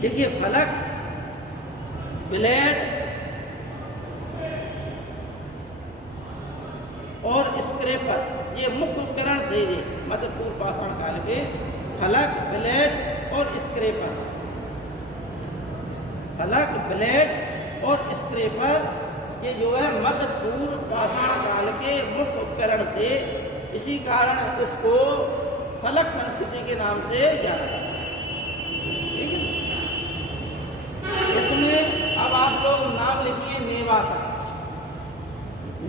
देखिए, फलक, ब्लेड और स्क्रेपर, ये मुख्य उपकरण थे ये मध्य पूर्व पाषाण काल के। फलक, ब्लेड और स्क्रेपर। फलक, ब्लेड और स्क्रेपर, ये जो है मध्य पूर्व पाषाण काल के मुख्य उपकरण थे। इसी कारण इसको फलक संस्कृति के नाम से जाना जाता है। ठीक है? इसमें अब आप लोग नाम लिखिए नेवासा।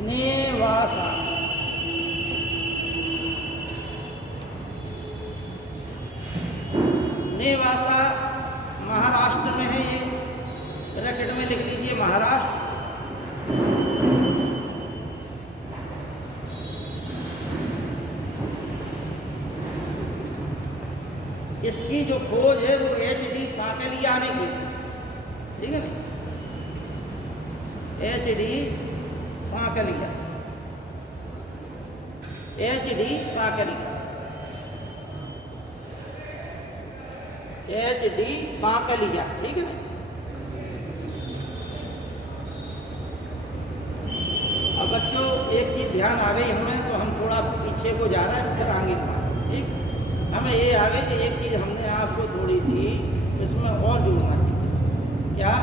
नेवासा, नेवासा महाराष्ट्र में है। ये ब्रैकेट में लिख लीजिए महाराष्ट्र। इसकी जो खोज है वो H.D. साकलिया ने की थी। ठीक है ना? H.D. Sankalia, H.D. Sankalia, H.D. Sankalia. ठीक है ना? अब बच्चों एक चीज ध्यान आ गई हमें, तो हम थोड़ा पीछे को जा रहे हैं, फिर आगे बढ़ा। ठीक, हमें ये आ गई कि एक चीज़ हमने आपको थोड़ी सी इसमें और जोड़ना चाहिए। क्या?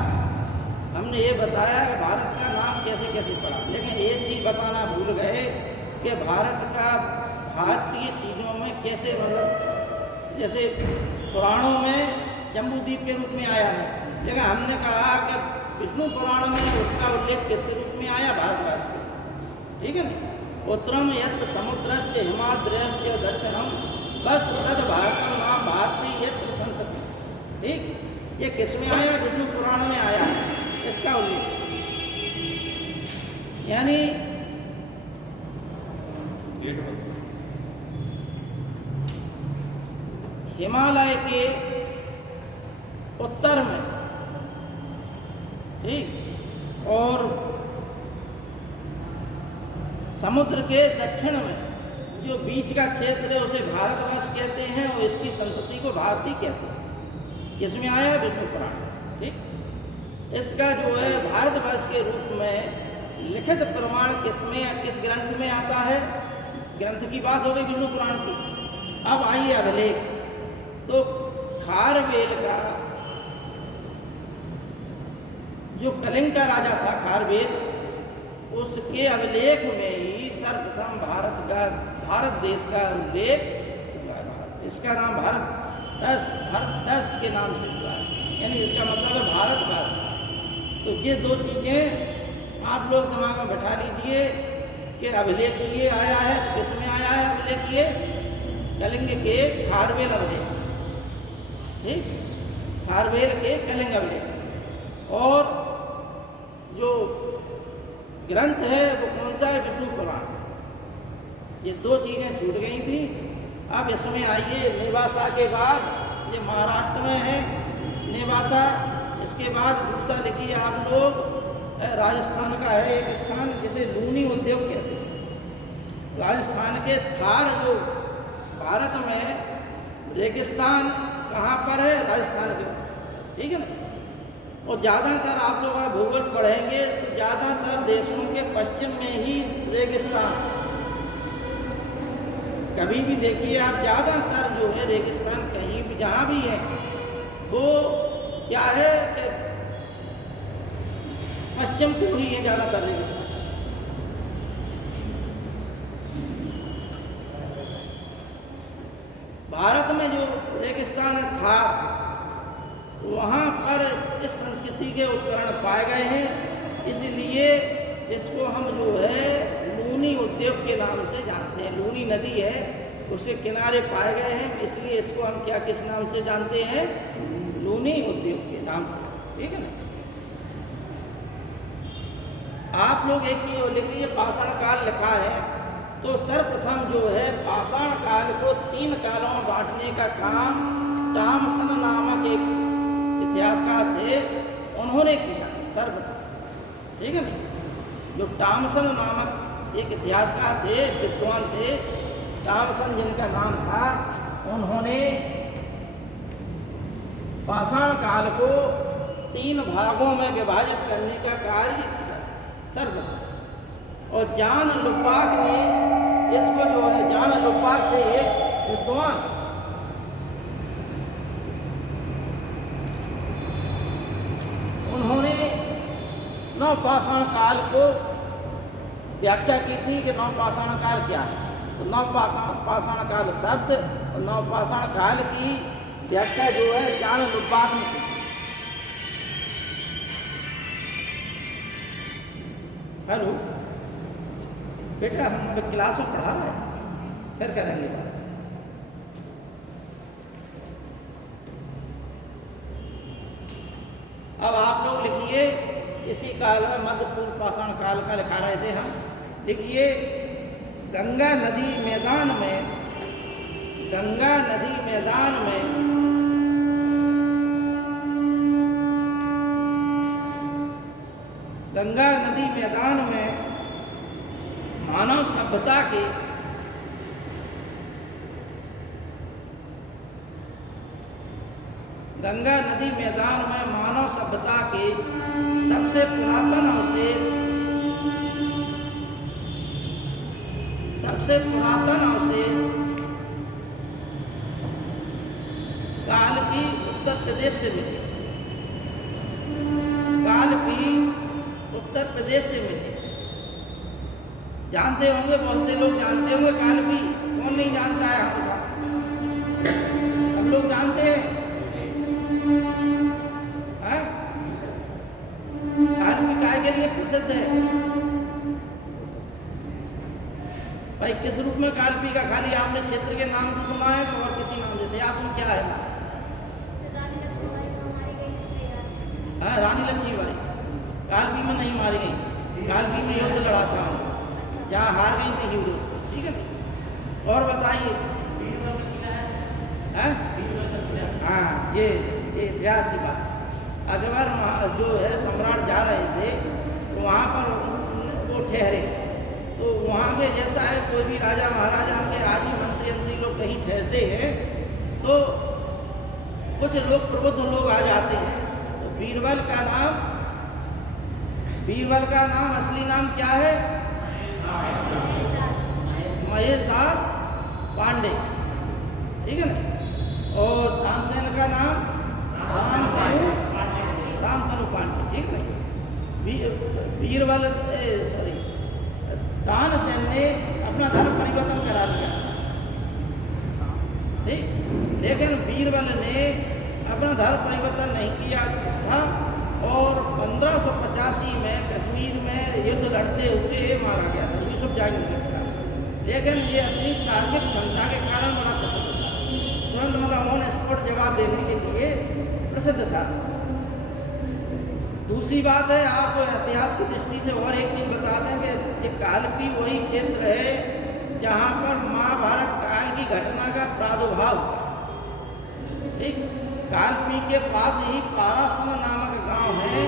हमने ये बताया कि भारत का नाम कैसे कैसे पड़ा, लेकिन एक चीज़ बताना भूल गए कि भारत का भारतीय चीज़ों में कैसे, मतलब जैसे पुराणों में जम्बूद्वीप के रूप में आया है, लेकिन हमने कहा कि विष्णु पुराण में उसका उल्लेख किस रूप में आया? भारतवर्ष के। ठीक है ना? उत्तरम यत्र समुद्रश्च हिमाद्रश्च दक्षिणम बस तद भारतम नाम भारतीय यत्र संतति। ठीक, ये किस में आया? विष्णु पुराण में आया है इसका उल्लेख। यानी हिमालय के उत्तर में, ठीक, और समुद्र के दक्षिण में जो बीच का क्षेत्र है उसे भारतवर्ष कहते हैं, और इसकी संतति को भारतीय कहते हैं। किसमें आया? विष्णु पुराण। ठीक, इसका जो है भारतवर्ष के रूप में लिखित प्रमाण किसमें, किस ग्रंथ में आता है? ग्रंथ की बात हो गई विष्णु पुराण की। अब आइए अभिलेख। तो खारवेल का जो कलिंग का राजा था खारवेल, उसके अभिलेख में ही सर्वप्रथम भारत देश का उल्लेख हुआ है। इसका नाम भारत देश के नाम से हुआ है, यानी इसका मतलब है भारतवर्ष। तो ये दो चीज़ें आप लोग दिमाग में बैठा लीजिए कि अभिलेख ये आया है, तो किसमें आया है अभिलेख? ये कलिंग के खारवेल अभिलेख। ठीक, खारवेल के कलिंग अभिलेख। और जो ग्रंथ है वो कौन सा है? विष्णु पुराण। ये दो चीज़ें छूट गई थी। अब इसमें आइए, नेवासा के बाद, ये महाराष्ट्र में है नेवासा। इसके बाद दूसरा लिखिए आप लोग, राजस्थान का है एक स्थान जिसे लूनी उद्योग कहते हैं। राजस्थान के थार, जो भारत में रेगिस्तान कहाँ पर है? राजस्थान के। ठीक है ना? और ज़्यादातर आप लोग भूगोल पढ़ेंगे तो ज़्यादातर देशों के पश्चिम में ही रेगिस्तान। कभी भी देखिए आप, ज़्यादातर जो है रेगिस्तान कहीं भी जहाँ भी है वो क्या है कि पश्चिम को ही है ज़्यादातर रेगिस्तान। भारत में जो रेगिस्तान है थार, वहाँ पर इस संस्कृति के उपकरण पाए गए हैं, इसलिए इसको हम जो है लूनी उद्योग के नाम से जानते हैं। लूनी नदी है, उसके किनारे पाए गए हैं, इसलिए इसको हम क्या, किस नाम से जानते हैं? लूनी उद्योग के नाम से। ठीक है ना? आप लोग एक चीज़ और लिख लीजिए, पाषाण काल लिखा है, तो सर्वप्रथम जो है पाषाण काल को 3 कालों में बांटने का काम टॉमसन नामक एक इतिहासकार थे, उन्होंने किया सर्वप्रथम, ठीक है ना। जो तामसन नामक एक इतिहासकार थे, विद्वान थे, तामसन जिनका नाम था, उन्होंने पाषाण काल को 3 भागों में विभाजित करने का कार्य किया सर्वप्रथम। और जान लुपाक ने इसको जो है, जान लुपाक थे एक विद्वान, उन्होंने नवपाषाण काल को व्याख्या की थी कि नवपाषाण काल क्या है। तो नवपाषाण काल शब्द और नवपाषाण काल की व्याख्या जो है जान लुपाक ने की। हेलो बेटा, हम क्लास में पढ़ा रहे हैं, फिर करेंगे बात। अब आप लोग लिखिए, इसी काल में मध्य पूर्व पाषाण काल का लिखा रहे थे हम। लिखिए, गंगा नदी मैदान में, गंगा नदी मैदान में गंगा नदी मैदान में मानव सभ्यता के गंगा नदी मैदान में मानव सभ्यता के सबसे पुरातन अवशेष, कालपी उत्तर प्रदेश से मिले। कालपी उत्तर प्रदेश से मिले। जानते होंगे, बहुत से लोग जानते होंगे कालपी। कौन नहीं जानता है? हम लोग जानते हैं। कालपी काय के लिए प्रसिद्ध है भाई? किस रूप में कालपी का? खाली आपने क्षेत्र के नाम से सुना है और किसी नाम से? इतिहास में क्या है? हाँ, रानी लक्ष्मीबाई कालपी में नहीं मारी गई। कालपी में युद्ध लड़ा था, जहाँ हार गई थी हीरो से, ठीक है ना। और बताइए। हाँ, ये इतिहास की बात। अकबर जो है सम्राट जा रहे थे, तो वहाँ पर वो ठहरे। तो वहाँ पे जैसा है, कोई भी राजा महाराजा के आदि मंत्री लोग कहीं ठहरते हैं, तो कुछ लोग प्रबुद्ध लोग आ जाते हैं। तो बीरबल का नाम असली नाम क्या है? महेश दास पांडे, ठीक है ना। और तानसेन का नाम रामतनु पांडे, ठीक है ना। तानसेन ने अपना धर्म परिवर्तन करा लिया, ठीक। लेकिन बीरबल ने अपना धर्म परिवर्तन नहीं किया था और 1585 में कश्मीर में युद्ध लड़ते हुए मारा गया था। यूसुफ जाग ने लड़ा था, लेकिन ये अपनी तार्किक क्षमता के कारण बड़ा प्रसिद्ध था। तुरंत मतलब ऑन स्पॉट जवाब देने के लिए प्रसिद्ध था। दूसरी बात है, आप इतिहास की दृष्टि से और एक चीज़ बता दें कि ये कालपी वही क्षेत्र है जहाँ पर महाभारत काल की घटना का प्रादुर्भाव हुआ, ठीक। कालपी के पास ही पारासर नामक गांव है,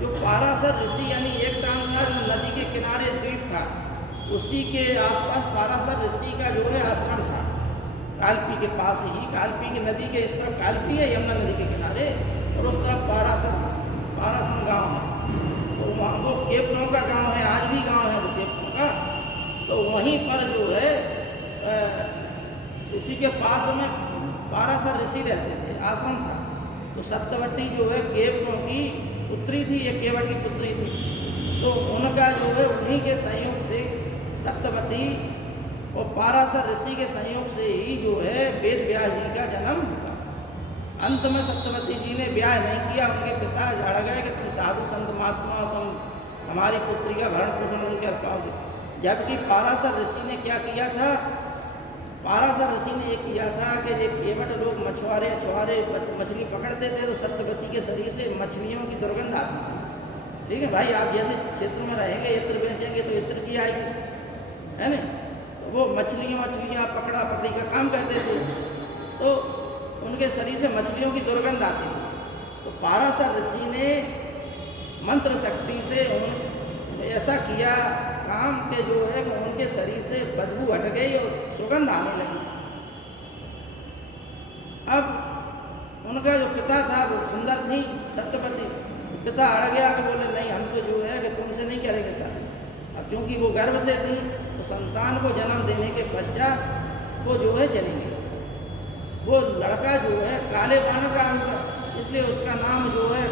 जो पारासर ऋषि यानी एक टाइम था नदी के किनारे द्वीप था, उसी के आसपास पारासर ऋषि का जो है आश्रम था। कालपी के पास ही, कालपी की नदी के इस तरफ कालपी है यमुना नदी के किनारे, और उस तरफ पारासर गांव है। तो वहाँ वो केपटों का गांव है, आज भी गांव है वो केपटों का। तो वहीं पर जो है उसी के पास में पारासर ऋषि रहते थे, आश्रम था। तो सत्यवती जो है केवटों की पुत्री थी, ये केवट की पुत्री थी। तो उनका जो है उन्हीं के संयोग से सत्यवती और पारासर ऋषि के संयोग से ही जो है वेद व्यास जी का जन्म हुआ। अंत में सत्यवती जी ने ब्याह नहीं किया, उनके पिता झाड़ गए कि तुम साधु संत महात्मा, तुम हमारी पुत्री का भरण पोषण नहीं कर पाओगे। जबकि पारासर ऋषि ने क्या किया था? पारासर ऋषि ने ये किया था कि ये केवट लोग मछुआरे मछली पकड़ते थे, तो सत्यवती के शरीर से मछलियों की दुर्गंध आती थी, ठीक है भाई। आप जैसे क्षेत्र में रहेंगे, इत्र बेचेंगे तो इत्र की आएगी, है ना। तो वो मछलियाँ पकड़ा पकड़ी का काम करते थे, तो उनके शरीर से मछलियों की दुर्गंध आती थी। तो पारासर ऋषि ने मंत्र शक्ति से ऐसा किया काम के जो है उनके शरीर से बदबू हट गई और सुगंध आने लगी। अब उनका जो पिता था वो सुंदर थी सत्यवती, पिता अड़ गया कि बोले नहीं हम तो जो है कि तुमसे नहीं करेंगे शादी। अब क्योंकि वो गर्भ से थी तो संतान को जन्म देने के पश्चात वो जो है चली गई। वो लड़का जो है काले बाण का होगा, इसलिए उसका नाम जो है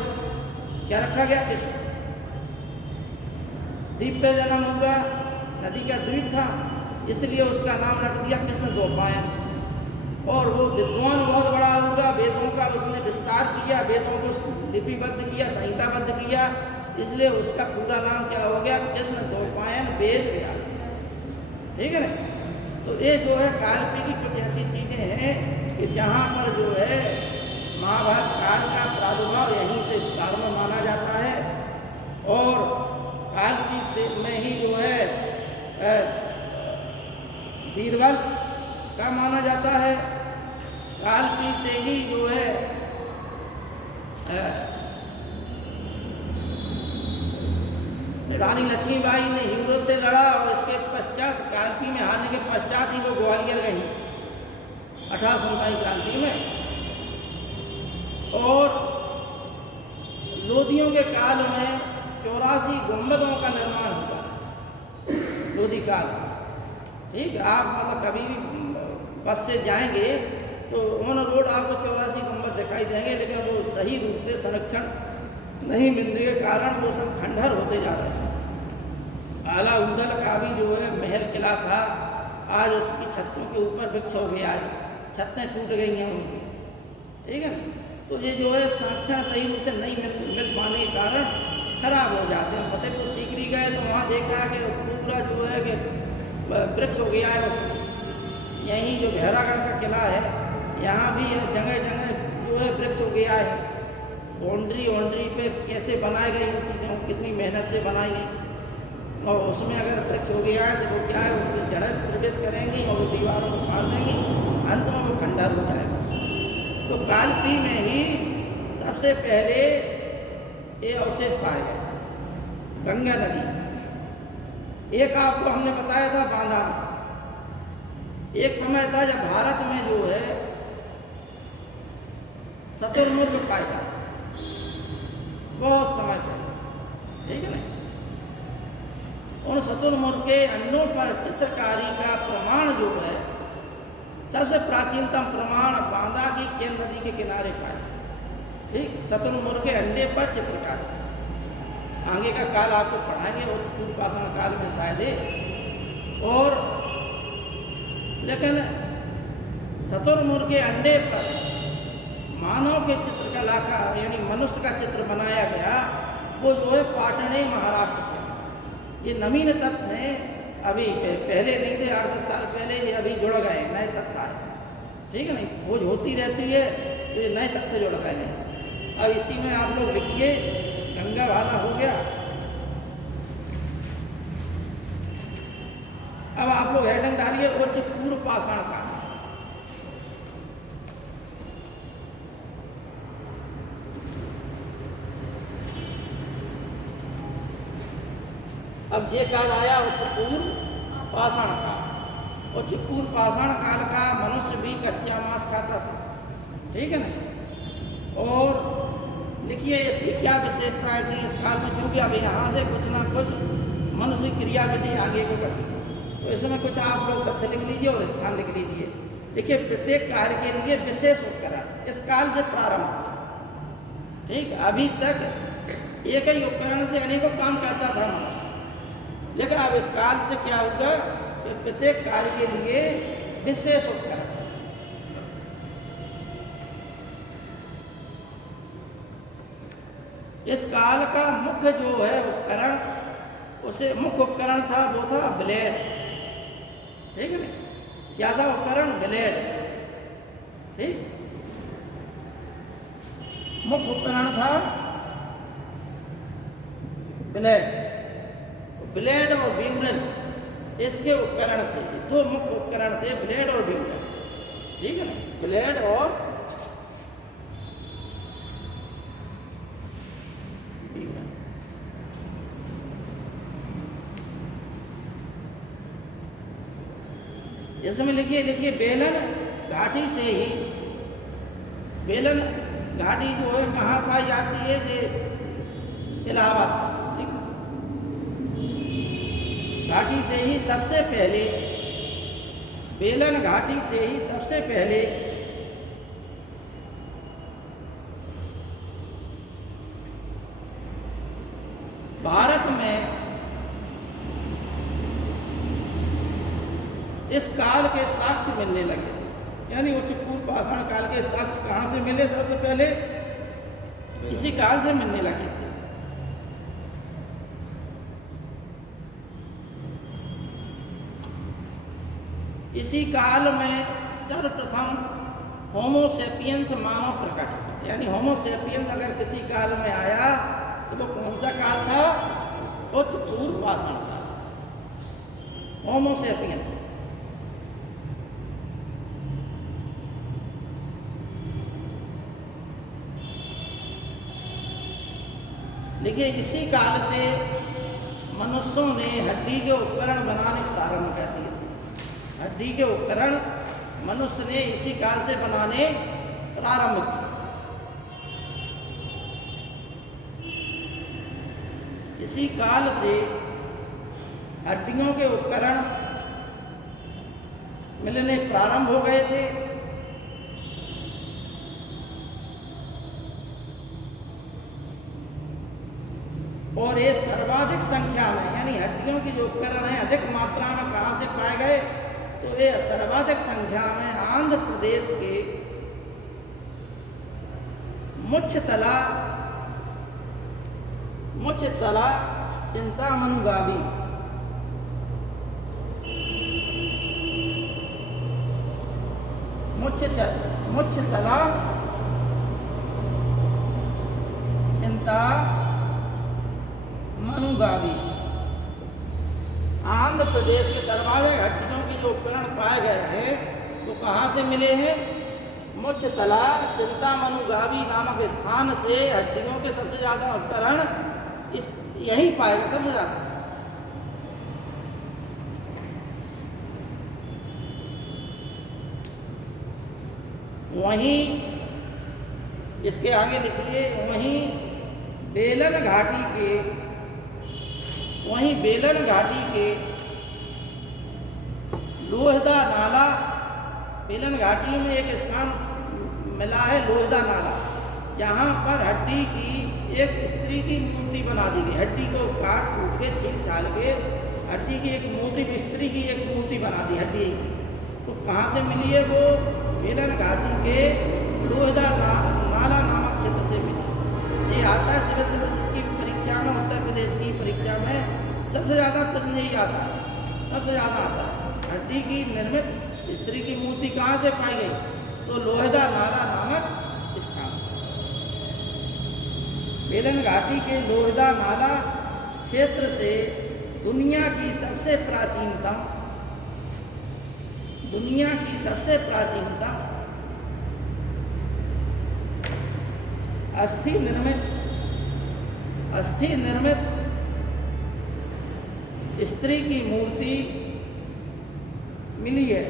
क्या रखा गया, कृष्ण। द्वीप पर जन्म होगा, नदी का द्वीप था इसलिए उसका नाम रख दिया कृष्ण द्वैपायन। और वो विद्वान बहुत बड़ा होगा, वेदों का उसने विस्तार किया, वेदों को लिपिबद्ध किया, संहिताबद्ध किया, इसलिए उसका पूरा नाम क्या हो गया, कृष्ण द्वैपायन वेद व्यास। ठीक है ना। तो ये जो है कालपी की कुछ ऐसी चीज़ें हैं कि जहाँ पर जो है महाभारत काल का प्रादुर्भाव यहीं से प्रारंभ माना जाता है। और कालपी से में ही जो है बीरबल का माना जाता है। कालपी से ही जो है रानी लक्ष्मीबाई ने हीरो से लड़ा और इसके पश्चात कालपी में हारने के पश्चात ही वो ग्वालियर गई 1847 क्रांति में। और लोधियों के काल में 84 गुंबदों का निर्माण हुआ, लोधी काल। ठीक है, आप मतलब कभी भी बस से जाएंगे तो ऑन रोड आपको 84 गुंबद दिखाई देंगे, लेकिन वो सही रूप से संरक्षण नहीं मिलने के कारण वो सब खंडहर होते जा रहे हैं। आला उदल का भी जो है महल किला था, आज उसकी छतों के ऊपर वृक्ष हो गया है, छतें टूट गई हैं उनकी। ठीक है ना। तो ये जो है संरक्षण सही रूप से नहीं मिल पाने के कारण खराब हो जाते हैं। फतेहपुर सीकरी गए तो वहाँ देखा कि पूरा जो है कि वृक्ष हो गया है उसमें। यहीं जो भैरागढ़ का किला है यहाँ भी जगह जगह जो है वृक्ष हो गया है। बाउंड्री पे कैसे बनाई गई इन चीज़ों को, कितनी मेहनत से बनाई गई, और उसमें अगर वृक्ष हो गया है तो वो क्या है, उनकी जड़ें प्रवेश करेंगी और वो दीवारों को फाड़ देंगी, अंत में वो खंडहर हो जाएगा। तो कालपी में ही सबसे पहले ये अवशेष पाए गए गंगा नदी। एक आपको हमने बताया था बांधा में एक समय था जब भारत में जो है शुतुरमुर्ग पाए जाते, बहुत समय था। ठीक है ना। उन शुतुरमुर्ग के अंडों पर चित्रकारी का प्रमाण जो है सबसे प्राचीनतम प्रमाण बांदा की केन नदी के किनारे पाए। ठीक, शुतुरमुर्ग के अंडे पर चित्रकारी। आगे का काल आपको पढ़ाएंगे, वो पूर्वपाषाण काल में शायद है। और लेकिन शुतुरमुर्ग के अंडे पर मानव के चित्रकला का यानी मनुष्य का चित्र बनाया गया, वो जो है पाटने महाराष्ट्र से। ये नवीन तत्व हैं, अभी पहले नहीं थे, 8-10 साल पहले, ये अभी जुड़ गए, नए तत्व आए। ठीक है ना, खोज होती रहती है तो ये नए तत्व जुड़ गए हैं। अब इसी में आप लोग लिखिए, गंगा वाला हो गया। अब आप लोग हेडिंग डालिए उच्च पूर्व पाषाण काल। अब ये काल आया उच्च पूर्व पाषाण काल। उच्च पूर्व पाषाण काल का मनुष्य भी कच्चा मांस खाता था। ठीक है ना। और लिखिए इसकी क्या विशेषताएं थी इस काल में, क्योंकि अब यहाँ से कुछ ना कुछ मनुष्य क्रियाविधि आगे को बढ़ी। तो इसमें कुछ आप लोग तथ्य लिख लीजिए और स्थान लिख लीजिए। देखिए, प्रत्येक कार्य के लिए विशेष उपकरण इस काल से प्रारंभ हुआ। ठीक, अभी तक एक ही उपकरण से अनेकों काम करता था मनुष्य, लेकिन अब इस काल से क्या होगा कि प्रत्येक कार्य के लिए विशेष उपकरण। इस काल का मुख्य जो है उपकरण, उसे मुख्य उपकरण था वो था ब्लेड। ठीक है ना। क्या था उपकरण? ब्लेड। ठीक, मुख्य उपकरण था ब्लेड। ब्लेड और ब्यूरन इसके उपकरण थे, दो मुख्य उपकरण थे, ब्लेड और ब्यूरन। ठीक है ना, ब्लेड और ब्यूरन। इसमें लिखिए बेलन घाटी से ही, बेलन घाटी जो है कहाँ पाई जाती है? ये इलाहाबाद, ठीक, घाटी से ही सबसे पहले, बेलन घाटी से ही सबसे पहले भारत में इस काल के साक्ष्य मिलने लगे थे। यानी उच्च पूर्व पाषाण काल के साक्ष्य कहाँ से मिले? सबसे पहले इसी काल से मिलने लगे थे। इसी काल में सर्वप्रथम होमोसेपियंस मानव प्रकट, यानी होमोसेपियंस अगर किसी काल में आया तो वो कौन सा काल था? उच्च पूर्व पाषाण काल, होमोसेपियंस। देखिए इसी काल से मनुष्यों ने हड्डी के उपकरण बनाने प्रारंभ कर दिए थे। हड्डी के उपकरण मनुष्य ने इसी काल से बनाने प्रारंभ किए। इसी काल से हड्डियों के उपकरण मिलने प्रारंभ हो गए थे। और ये सर्वाधिक संख्या में, यानी हड्डियों की जो उपकरण है अधिक मात्रा में कहाँ से पाए गए? तो ये सर्वाधिक संख्या में आंध्र प्रदेश के मुच्छतला चिंतामणुगावी, मुच्छतला चिंतामणुगावी, आंध्र प्रदेश के सर्वाधिक हड्डियों के जो उपकरण पाए गए हैं तो कहाँ से मिले हैं? मुच्छतला चिंतामणुगावी नामक स्थान से हड्डियों के सबसे ज़्यादा उपकरण यहीं पाए गए, सबसे ज़्यादा। वहीं इसके आगे लिखिए, वहीं बेलन घाटी के लोहदा नाला, बेलन घाटी में एक स्थान मिला है लोहदा नाला, जहाँ पर हड्डी की एक स्त्री की मूर्ति बना दी गई। हड्डी को काट कूट के छील छाल के हड्डी की एक मूर्ति, स्त्री की एक मूर्ति बना दी हड्डी की। तो कहाँ से मिली है वो? बेलन घाटी के लोहदा नाला नामक क्षेत्र से मिली। ये आता है सिविल सर्विसेज की परीक्षा में, उत्तर प्रदेश की परीक्षा में सबसे ज़्यादा प्रश्न यही आता है, सबसे ज़्यादा आता है। हड्डी की निर्मित स्त्री की मूर्ति कहाँ से पाई गई? तो लोहदा नाला नामक स्थान से। बेलन घाटी के लोहदा नाला क्षेत्र से दुनिया की सबसे प्राचीनतम अस्थि निर्मित स्त्री की मूर्ति मिली है।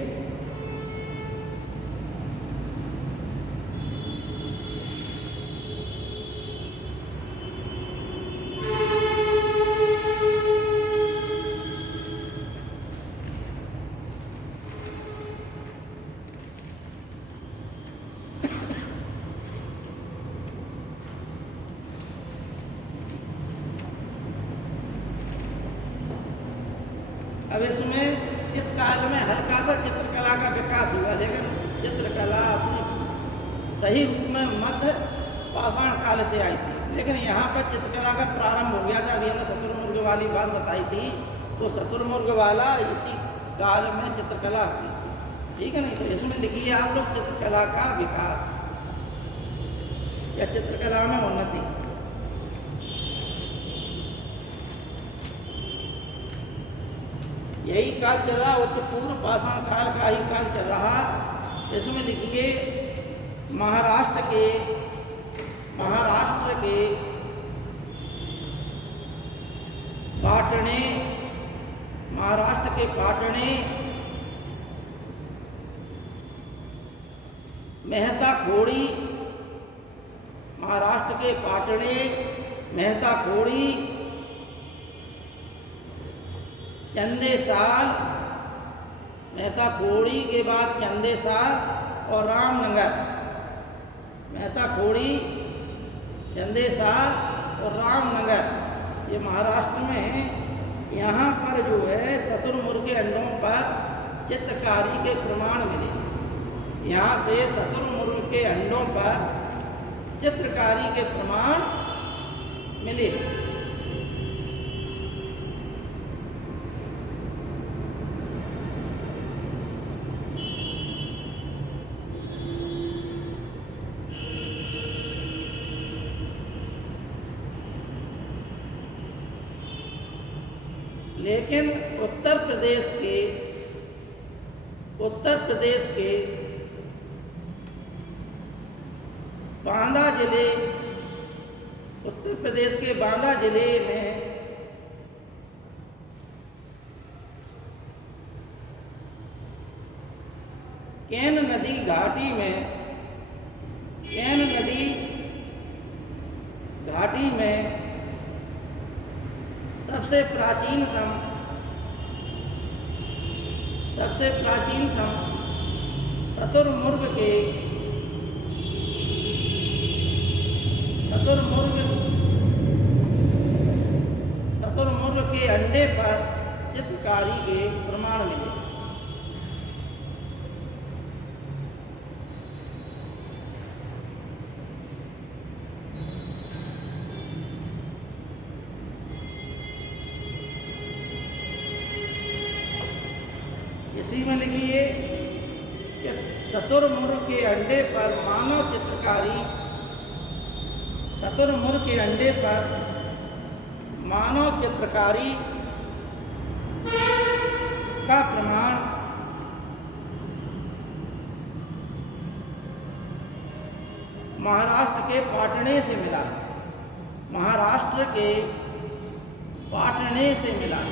अब इसमें इस काल में हल्का सा चित्रकला का विकास हुआ, लेकिन चित्रकला अपनी सही रूप में मध्य पाषाण काल से आई थी। लेकिन यहाँ पर चित्रकला का प्रारंभ हो गया था। अभी हमने शतुर्मुर्ग वाली बात बताई थी, तो शतुर्मुर्ग वाला इसी काल में चित्रकला हुई थी, ठीक है नहीं? तो इसमें लिखिए आप लोग चित्रकला का विकास या चित्रकला में उन्नति। यही काल चल रहा, उत्तर पूर्व पाषाण काल का ही काल चल रहा। इसमें लिखिए महाराष्ट्र के पाटने मेहता खोड़ी, महाराष्ट्र के पाटणे, मेहता खोड़ी, चंदेसाल, मेहता खोड़ी के बाद चंदेसाल और रामनगर। मेहता खोड़ी, चंदेसाल और रामनगर ये महाराष्ट्र में है। यहाँ पर जो है शतुरमुर्ग के अंडों पर चित्रकारी के प्रमाण मिले। यहाँ से शतुरमुर्ग के अंडों पर चित्रकारी के प्रमाण मिले। लेकिन उत्तर प्रदेश के बांदा जिले, उत्तर प्रदेश के बांदा जिले में केन नदी घाटी में सबसे प्राचीनतम शतुरमुर्ग के अंडे पर चित्रकारी के प्रमाण मिले। इसी में लिखिए कि शतुरमुर्ग के अंडे पर मानव चित्रकारी, शतुरमुर्ग के अंडे पर मानव चित्रकारी का प्रमाण महाराष्ट्र के पाटणे से मिला। महाराष्ट्र के पाटणे से मिला।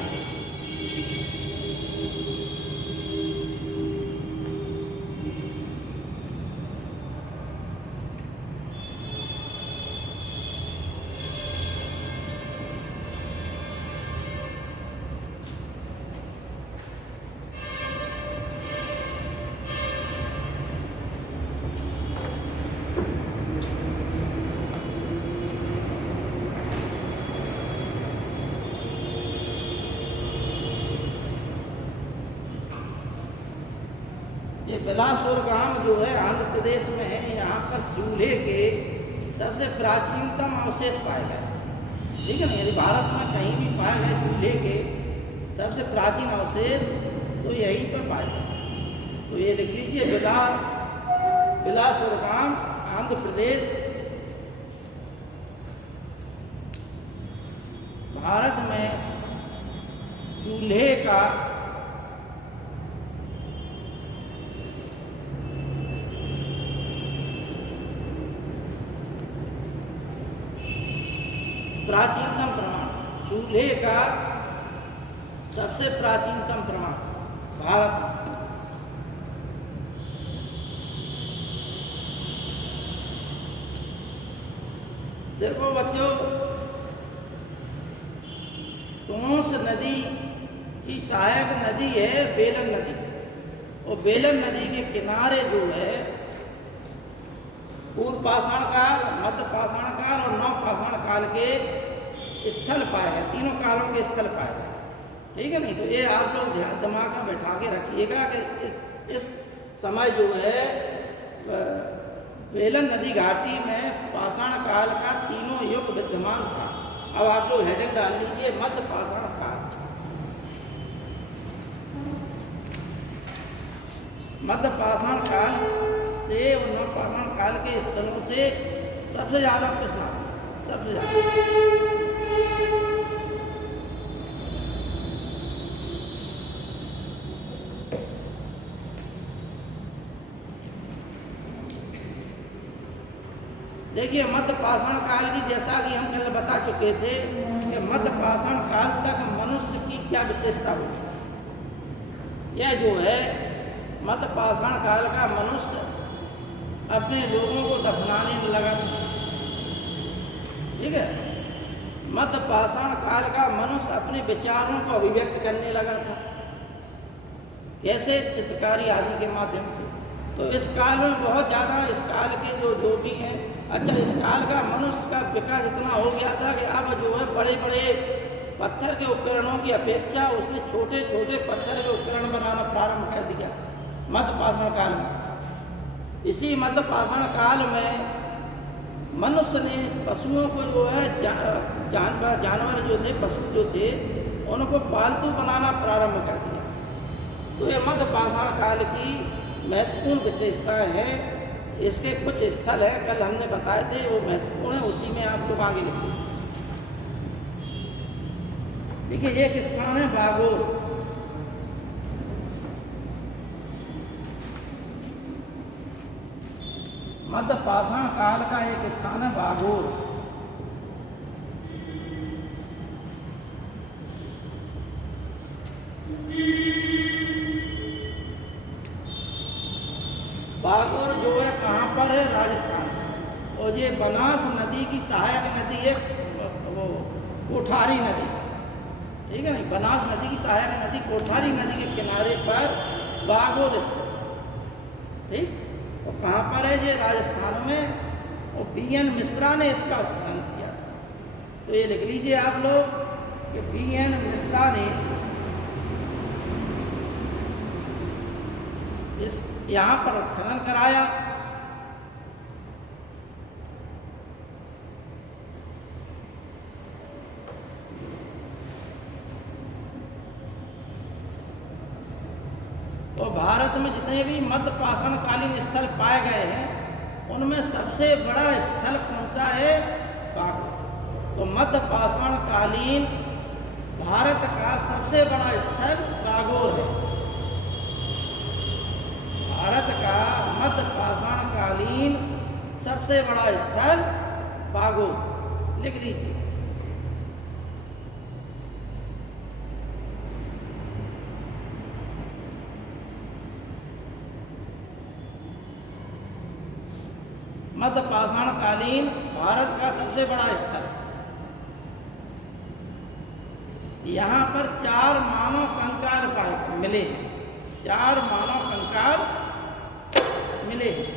ये बिलासपुर गांव जो है आंध्र प्रदेश में है। यहाँ पर चूल्हे के सबसे प्राचीनतम अवशेष पाए गए। ठीक है ना, यदि भारत में कहीं भी पाए गए चूल्हे के सबसे प्राचीन अवशेष तो यहीं पर पाए गए। तो ये लिख लीजिए बिलासपुर गांव आंध्र प्रदेश, भारत में चूल्हे का प्राचीनतम प्रमाण, चूल्हे का सबसे प्राचीनतम प्रमाण भारत में। देखो बच्चों, टोंस नदी की सहायक नदी है बेलन नदी, और बेलन नदी के किनारे जो है पूर्व पाषाण काल, मध्य पाषाण काल और नव पाषाण काल के स्थल पाए गए। तीनों कालों के स्थल पाए गए। ठीक है नहीं, तो ये आप लोग ध्यान दिमाग में बैठा के रखिएगा कि इस समय जो है बेलन नदी घाटी में पाषाण काल का तीनों युग विद्यमान था। अब आप लोग हेडिंग डाल लीजिए मध्य पाषाण काल। मध्य पाषाण काल से और नव पाषाण काल के स्थलों से सबसे ज़्यादा प्रश्न आते हैं, सबसे ज़्यादा। देखिए मध्य पाषाण काल की, जैसा कि हम कल बता चुके थे कि मध्य पाषाण काल तक मनुष्य की क्या विशेषता होगी। यह जो है मध्य पाषाण काल का मनुष्य अपने लोगों को दफनाने में लगा था। ठीक है। मध्य पाषाण काल का मनुष्य अपने विचारों को अभिव्यक्त करने लगा था, कैसे? चित्रकारी आदि के माध्यम से। तो इस काल में बहुत ज़्यादा, इस काल के जो भी हैं, अच्छा, इस काल का मनुष्य का विकास इतना हो गया था कि अब जो है बड़े बड़े पत्थर के उपकरणों की अपेक्षा उसने छोटे छोटे पत्थर के उपकरण बनाना प्रारंभ कर दिया मध्य पाषाण काल में। इसी मध्य पाषाण काल में मनुष्य ने पशुओं को जो है जानवर जो थे, पशु जो थे, उनको पालतू बनाना प्रारंभ कर दिया। तो ये मध्य पाषाण काल की महत्वपूर्ण विशेषता है। इसके कुछ स्थल है, कल हमने बताए थे, वो महत्वपूर्ण है, उसी में आप लोग आगे लिखिए। देखिए, एक स्थान है बागोर। मध्य पाषाण काल का एक स्थान है बागोर। बागोर जो है कहाँ पर है? राजस्थान। और ये बनास नदी की सहायक नदी है, वो कोठारी नदी, ठीक है ना? बनास नदी की सहायक नदी कोठारी नदी के किनारे पर बागोर स्थित है। ठीक। और कहाँ पर है? ये राजस्थान में। और BN मिश्रा ने इसका उत्खनन किया था। तो ये लिख लीजिए आप लोग कि BN मिश्रा ने इस यहाँ पर उत्खनन कराया। और भारत में जितने भी मध्य पाषाण कालीन स्थल पाए गए हैं, उनमें सबसे बड़ा स्थल कौन सा है? बागोर। तो मध्य पाषाण कालीन भारत का सबसे बड़ा स्थल बागोर है। भारत का मध्य पाषाण कालीन सबसे बड़ा स्थल बागोर, लिख लीजिए। मध्य पाषाण कालीन भारत का सबसे बड़ा स्थल। यहाँ पर 4 मानव कंकाल मिले हैं। 4 मानव कंकाल मिले हैं।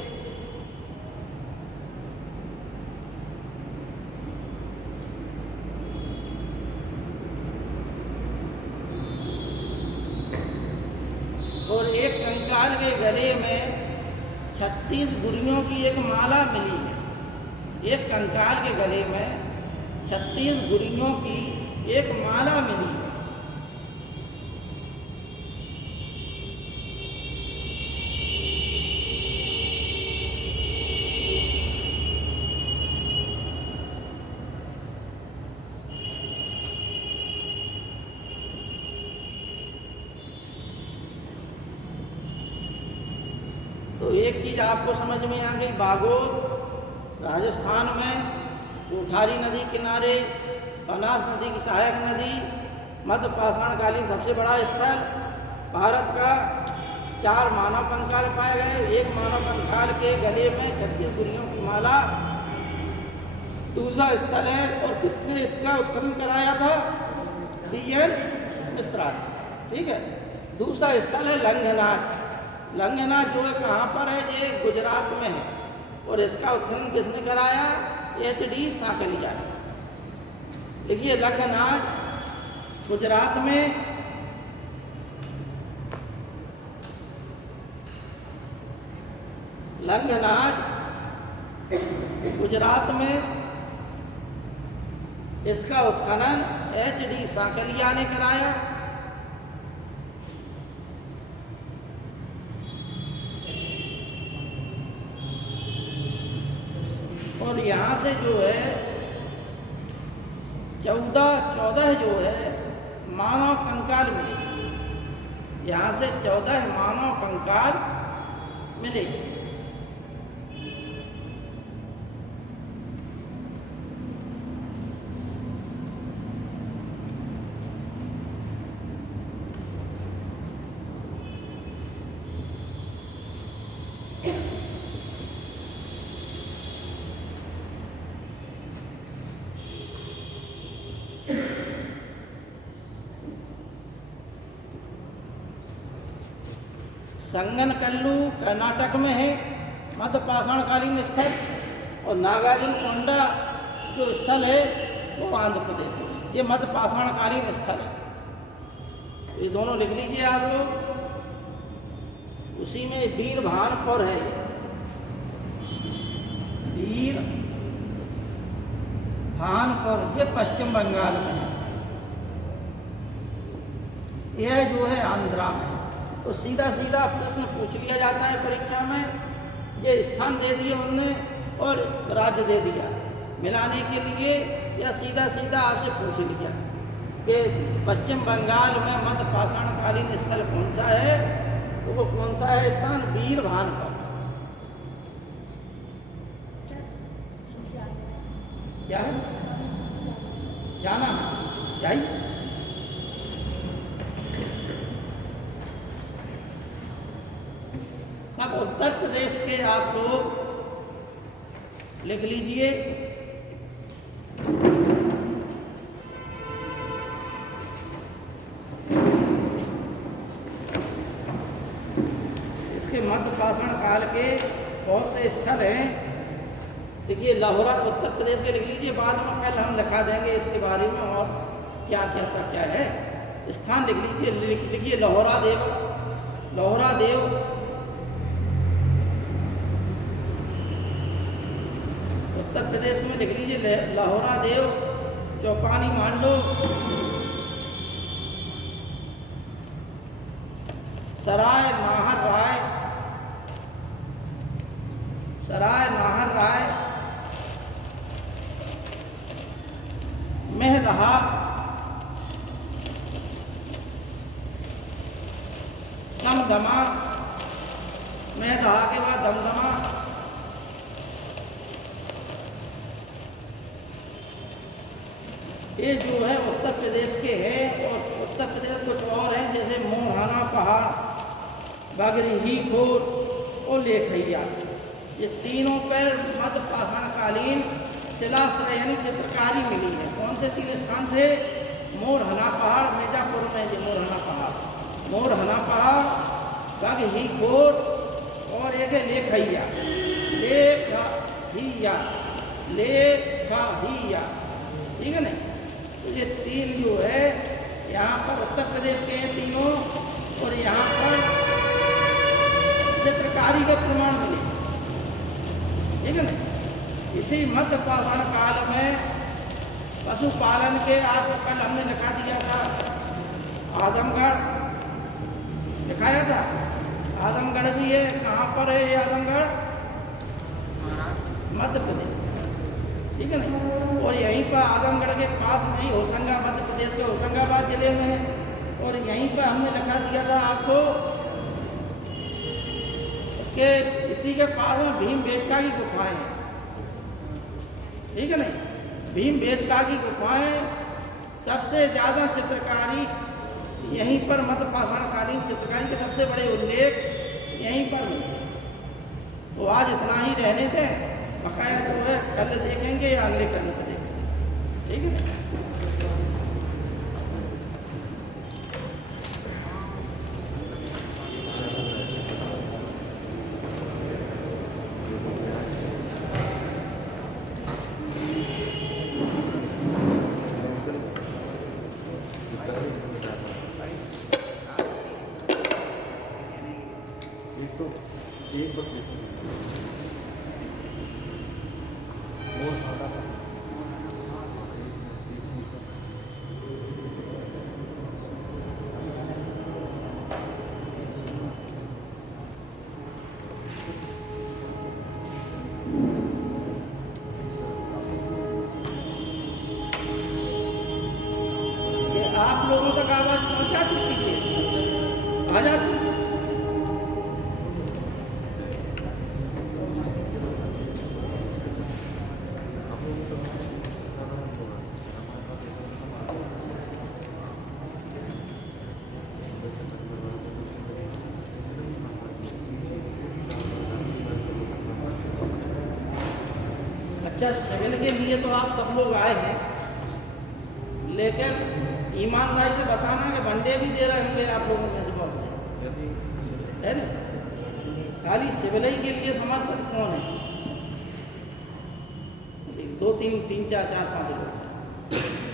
और एक कंकाल के गले में 36 गुरियों की एक माला मिली है। एक कंकाल के गले में 36 गुरियों की एक माला मिली है। तो एक चीज़ आपको समझ में आ गई, बागोर राजस्थान में, कोठारी नदी किनारे, बनास नदी की सहायक नदी, मध्य पाषाण कालीन सबसे बड़ा स्थल। भारत का 4 मानव कंकाल पाए गए। एक मानव कंकाल के गले में 36 गुरियों की माला। दूसरा स्थल है, और किसने इसका उत्खनन कराया था? BN मिश्रा। ठीक है। दूसरा स्थल है लंघनाथ। लंघनाथ जो है कहाँ पर है? ये गुजरात में है। और इसका उत्खनन किसने कराया? HD साकलिया ने। देखिए, लंघनाथ गुजरात में, लंघनाथ गुजरात में, इसका उत्खनन HD साकलिया ने कराया। और यहाँ से जो है 14 जो है मानव कंकाल मिले। यहाँ से 14 मानव कंकाल मिले। संगनकल्लू कर्नाटक में है मध्य पाषाणकालीन स्थल, और नागार्जुन कोंडा जो स्थल है वो आंध्र प्रदेश में। ये मध्य पाषाणकालीन स्थल है, तो ये दोनों लिख लीजिए आप लोग। उसी में वीरभानपुर है, वीरभानपुर, ये पश्चिम बंगाल में है, यह जो है आंध्रा में है। तो सीधा सीधा प्रश्न पूछ लिया जाता है परीक्षा में, ये स्थान दे दिए उनने और राज्य दे दिया मिलाने के लिए, या सीधा सीधा आपसे पूछ लिया कि पश्चिम बंगाल में मध्य पाषाणकालीन स्थल कौन सा है, तो वो कौन सा है स्थान? वीरभानपुर। क्या है? जाना जाइए। अब उत्तर प्रदेश के आप लोग लिख लीजिए। इसके मध्य पाषाण काल के बहुत से स्थल हैं। देखिए लाहौरा उत्तर प्रदेश के लिख लीजिए, बाद में कल हम लिखा देंगे इसके बारे में और क्या कैसा क्या है। स्थान लिख लीजिए, लिखिए लाहौरा देव, लाहौरा देव उत्तर प्रदेश में लिख लीजिए लाहौरा देव, चौपानी मांडो, सराय नाहर राय, सराय नाहर राय, मेहदहा, दमदमा, मेहदहा के बाद दमदमा, ये जो है उत्तर प्रदेश के हैं। और उत्तर प्रदेश कुछ और हैं, जैसे मोहाना पहाड़, बागरी खोर और लेखैया, ये तीनों पर मध्य पाषाणकालीन शिलाश्रय यानी चित्रकारी मिली है। कौन से 3 स्थान थे? मोरहना पहाड़, मिर्जापुर में जो मोरहना पहाड़, मोरहना पहाड़, बागरी खोर और एक है लेखैया, लेखहिया, लेखहिया, ठीक है ना। तो ये 3 जो है यहाँ पर उत्तर प्रदेश के हैं तीनों, और यहाँ पर चित्रकारी के प्रमाण मिले, ठीक है ना। इसी मध्य पाषाण काल में पशुपालन के, आपको कल हमने लिखा दिया था आदमगढ़, दिखाया था। आदमगढ़ भी है, कहाँ पर है ये आदमगढ़? मध्य प्रदेश, ठीक है ना। और यहीं पर आदमगढ़ के पास में ही होशंगाबाद, मध्य प्रदेश के होशंगाबाद जिले में है। और यहीं पर हमने लिखा दिया था आपको कि इसी के पास में भीमबेटका की गुफाएं हैं, ठीक है ना। भीमबेटका की गुफाएं सबसे ज़्यादा चित्रकारी यहीं पर, मध्य पाषाणकालीन चित्रकारी के सबसे बड़े उल्लेख यहीं पर मिलते हैं। तो आज इतना ही रहने दें, बकाया जो है कल देखेंगे या अगले कल पर देखेंगे, ठीक है। आप लोगों तक आवाज पहुंच जाती पीछे आ जाती। अच्छा, सिविल के लिए तो आप सब लोग आए हैं, लेकिन ईमानदारी से बताना कि वनडे भी दे रहे होंगे आप लोगों में से बहुत से, है ना। खाली सिविल के लिए समर्पित कौन है? 2 3 3 4 4 5 लोग।